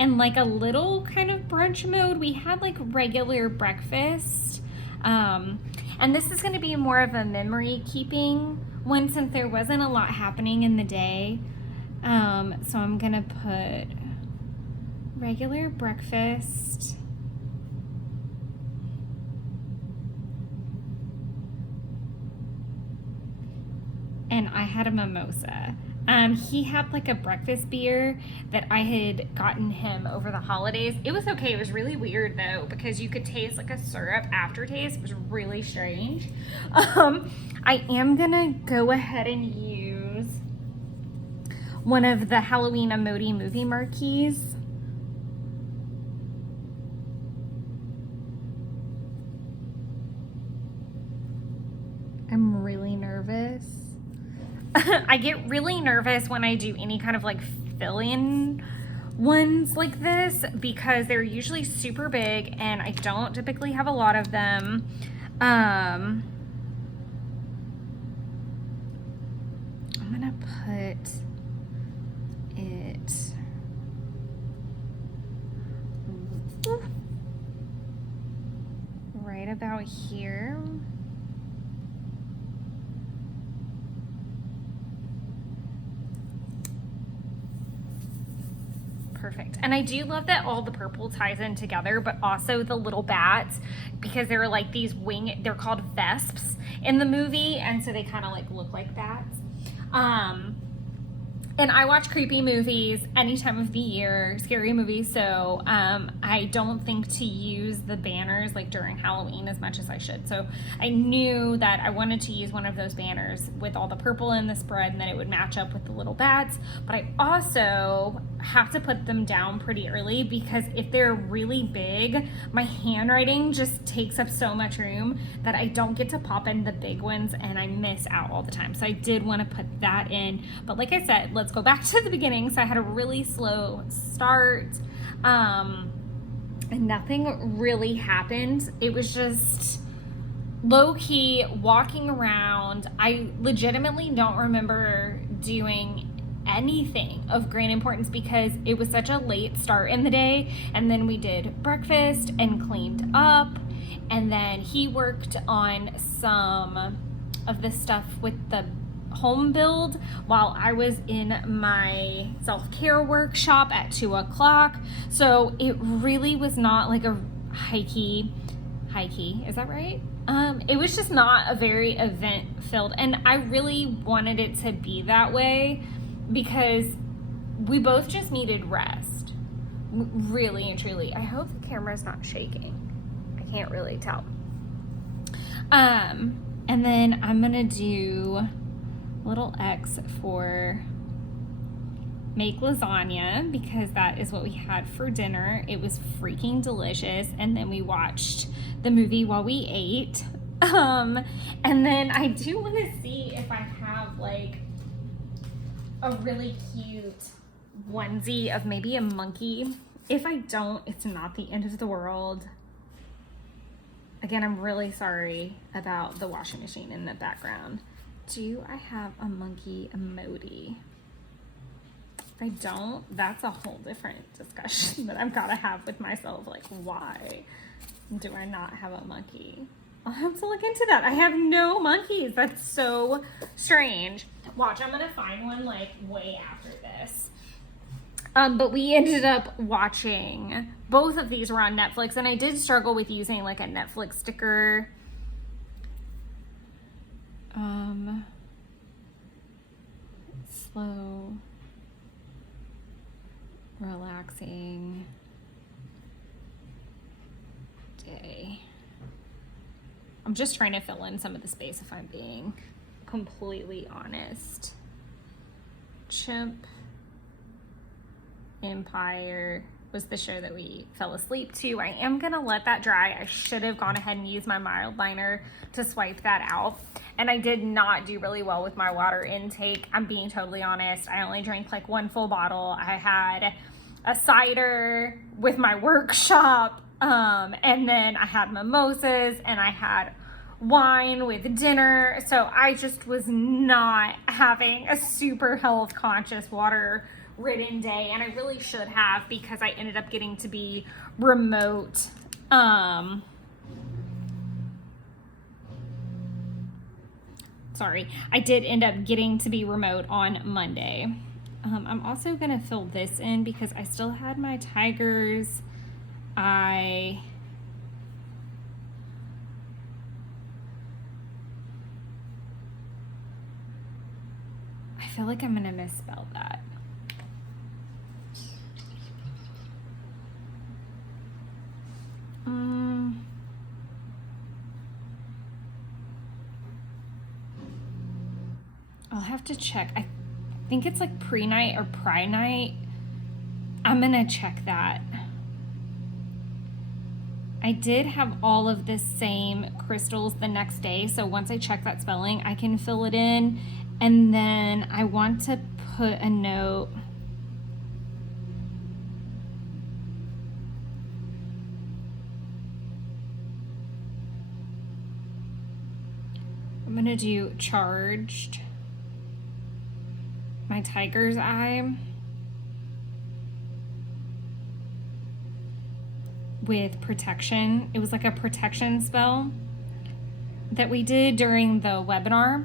And like a little kind of brunch mode. We had like regular breakfast. And this is going to be more of a memory keeping one since there wasn't a lot happening in the day. So I'm going to put regular breakfast. And I had a mimosa. He had like a breakfast beer that I had gotten him over the holidays. It was okay. It was really weird though, because you could taste like a syrup aftertaste. It was really strange. I am gonna go ahead and use one of the Halloween emoji movie marquees. I'm really nervous. I get really nervous when I do any kind of like fill-in ones like this because they're usually super big and I don't typically have a lot of them. I'm gonna put it right about here. Perfect. And I do love that all the purple ties in together, but also the little bats, because they're like these they're called vesps in the movie, and so they kind of like look like bats. And I watch creepy movies any time of the year, scary movies, so I don't think to use the banners like during Halloween as much as I should. So I knew that I wanted to use one of those banners with all the purple in the spread and then it would match up with the little bats. But I also have to put them down pretty early because if they're really big, my handwriting just takes up so much room that I don't get to pop in the big ones and I miss out all the time. So I did want to put that in. But like I said, let's go back to the beginning. So I had a really slow start and nothing really happened. It was just low-key walking around. I legitimately don't remember doing anything of great importance because it was such a late start in the day, and then we did breakfast and cleaned up and then he worked on some of the stuff with the home build while I was in my self-care workshop at 2 o'clock. So it really was not like a hikey, is that right? It was just not a very event filled, and I really wanted it to be that way because we both just needed rest, really and truly. I hope the camera's not shaking. I can't really tell. And then I'm gonna do little X for make lasagna because that is what we had for dinner. It was freaking delicious, and then we watched the movie while we ate. And then I do want to see if I have like a really cute onesie of maybe a monkey. If I don't, it's not the end of the world. Again, I'm really sorry about the washing machine in the background. Do I have a monkey emoji? If I don't, that's a whole different discussion that I've got to have with myself. Like, why do I not have a monkey? I'll have to look into that. I have no monkeys. That's so strange. Watch, I'm going to find one like way after this. But we ended up watching, both of these were on Netflix, and I did struggle with using like a Netflix sticker. Slow, relaxing day. I'm just trying to fill in some of the space if I'm being completely honest. Chimp Empire was the show that we fell asleep to. I am gonna let that dry. I should have gone ahead and used my mild liner to swipe that out. And I did not do really well with my water intake. I'm being totally honest. I only drank like 1 full bottle. I had a cider with my workshop, and then I had mimosas, and I had wine with dinner. So I just was not having a super health conscious water ridden day, and I really should have because I ended up getting to be remote. I did end up getting to be remote on Monday. I'm also gonna fill this in because I still had my tigers. I feel like I'm gonna misspell that. I'll have to check. I think it's like pre-night or pri-night. I'm gonna check that. I did have all of the same crystals the next day, so once I check that spelling, I can fill it in. And then I want to put a note. I'm gonna do charged. My tiger's eye with protection. It was like a protection spell that we did during the webinar,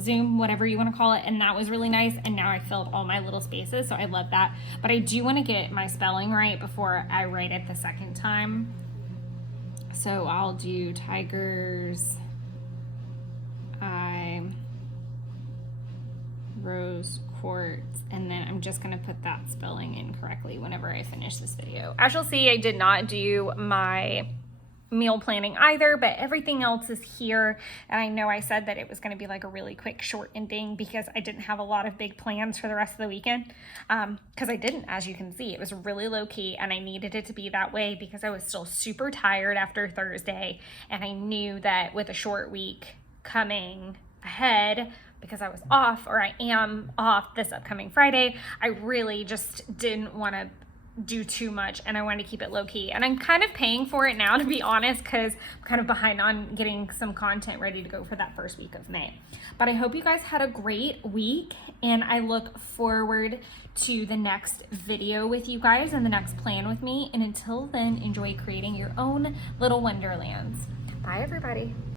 Zoom, whatever you want to call it, and that was really nice. And now I filled all my little spaces, so I love that. But I do want to get my spelling right before I write it the second time. So I'll do tiger's eye, rose quartz, and then I'm just gonna put that spelling in correctly whenever I finish this video. As you'll see, I did not do my meal planning either, but everything else is here. And I know I said that it was going to be like a really quick short ending because I didn't have a lot of big plans for the rest of the weekend, because I didn't, as you can see. It was really low key, and I needed it to be that way because I was still super tired after Thursday, and I knew that with a short week coming ahead, because I was off, or I am off this upcoming Friday, I really just didn't want to do too much and I wanted to keep it low key. And I'm kind of paying for it now, to be honest, because I'm kind of behind on getting some content ready to go for that first week of May. But I hope you guys had a great week, and I look forward to the next video with you guys and the next plan with me. And until then, enjoy creating your own little wonderlands. Bye, everybody.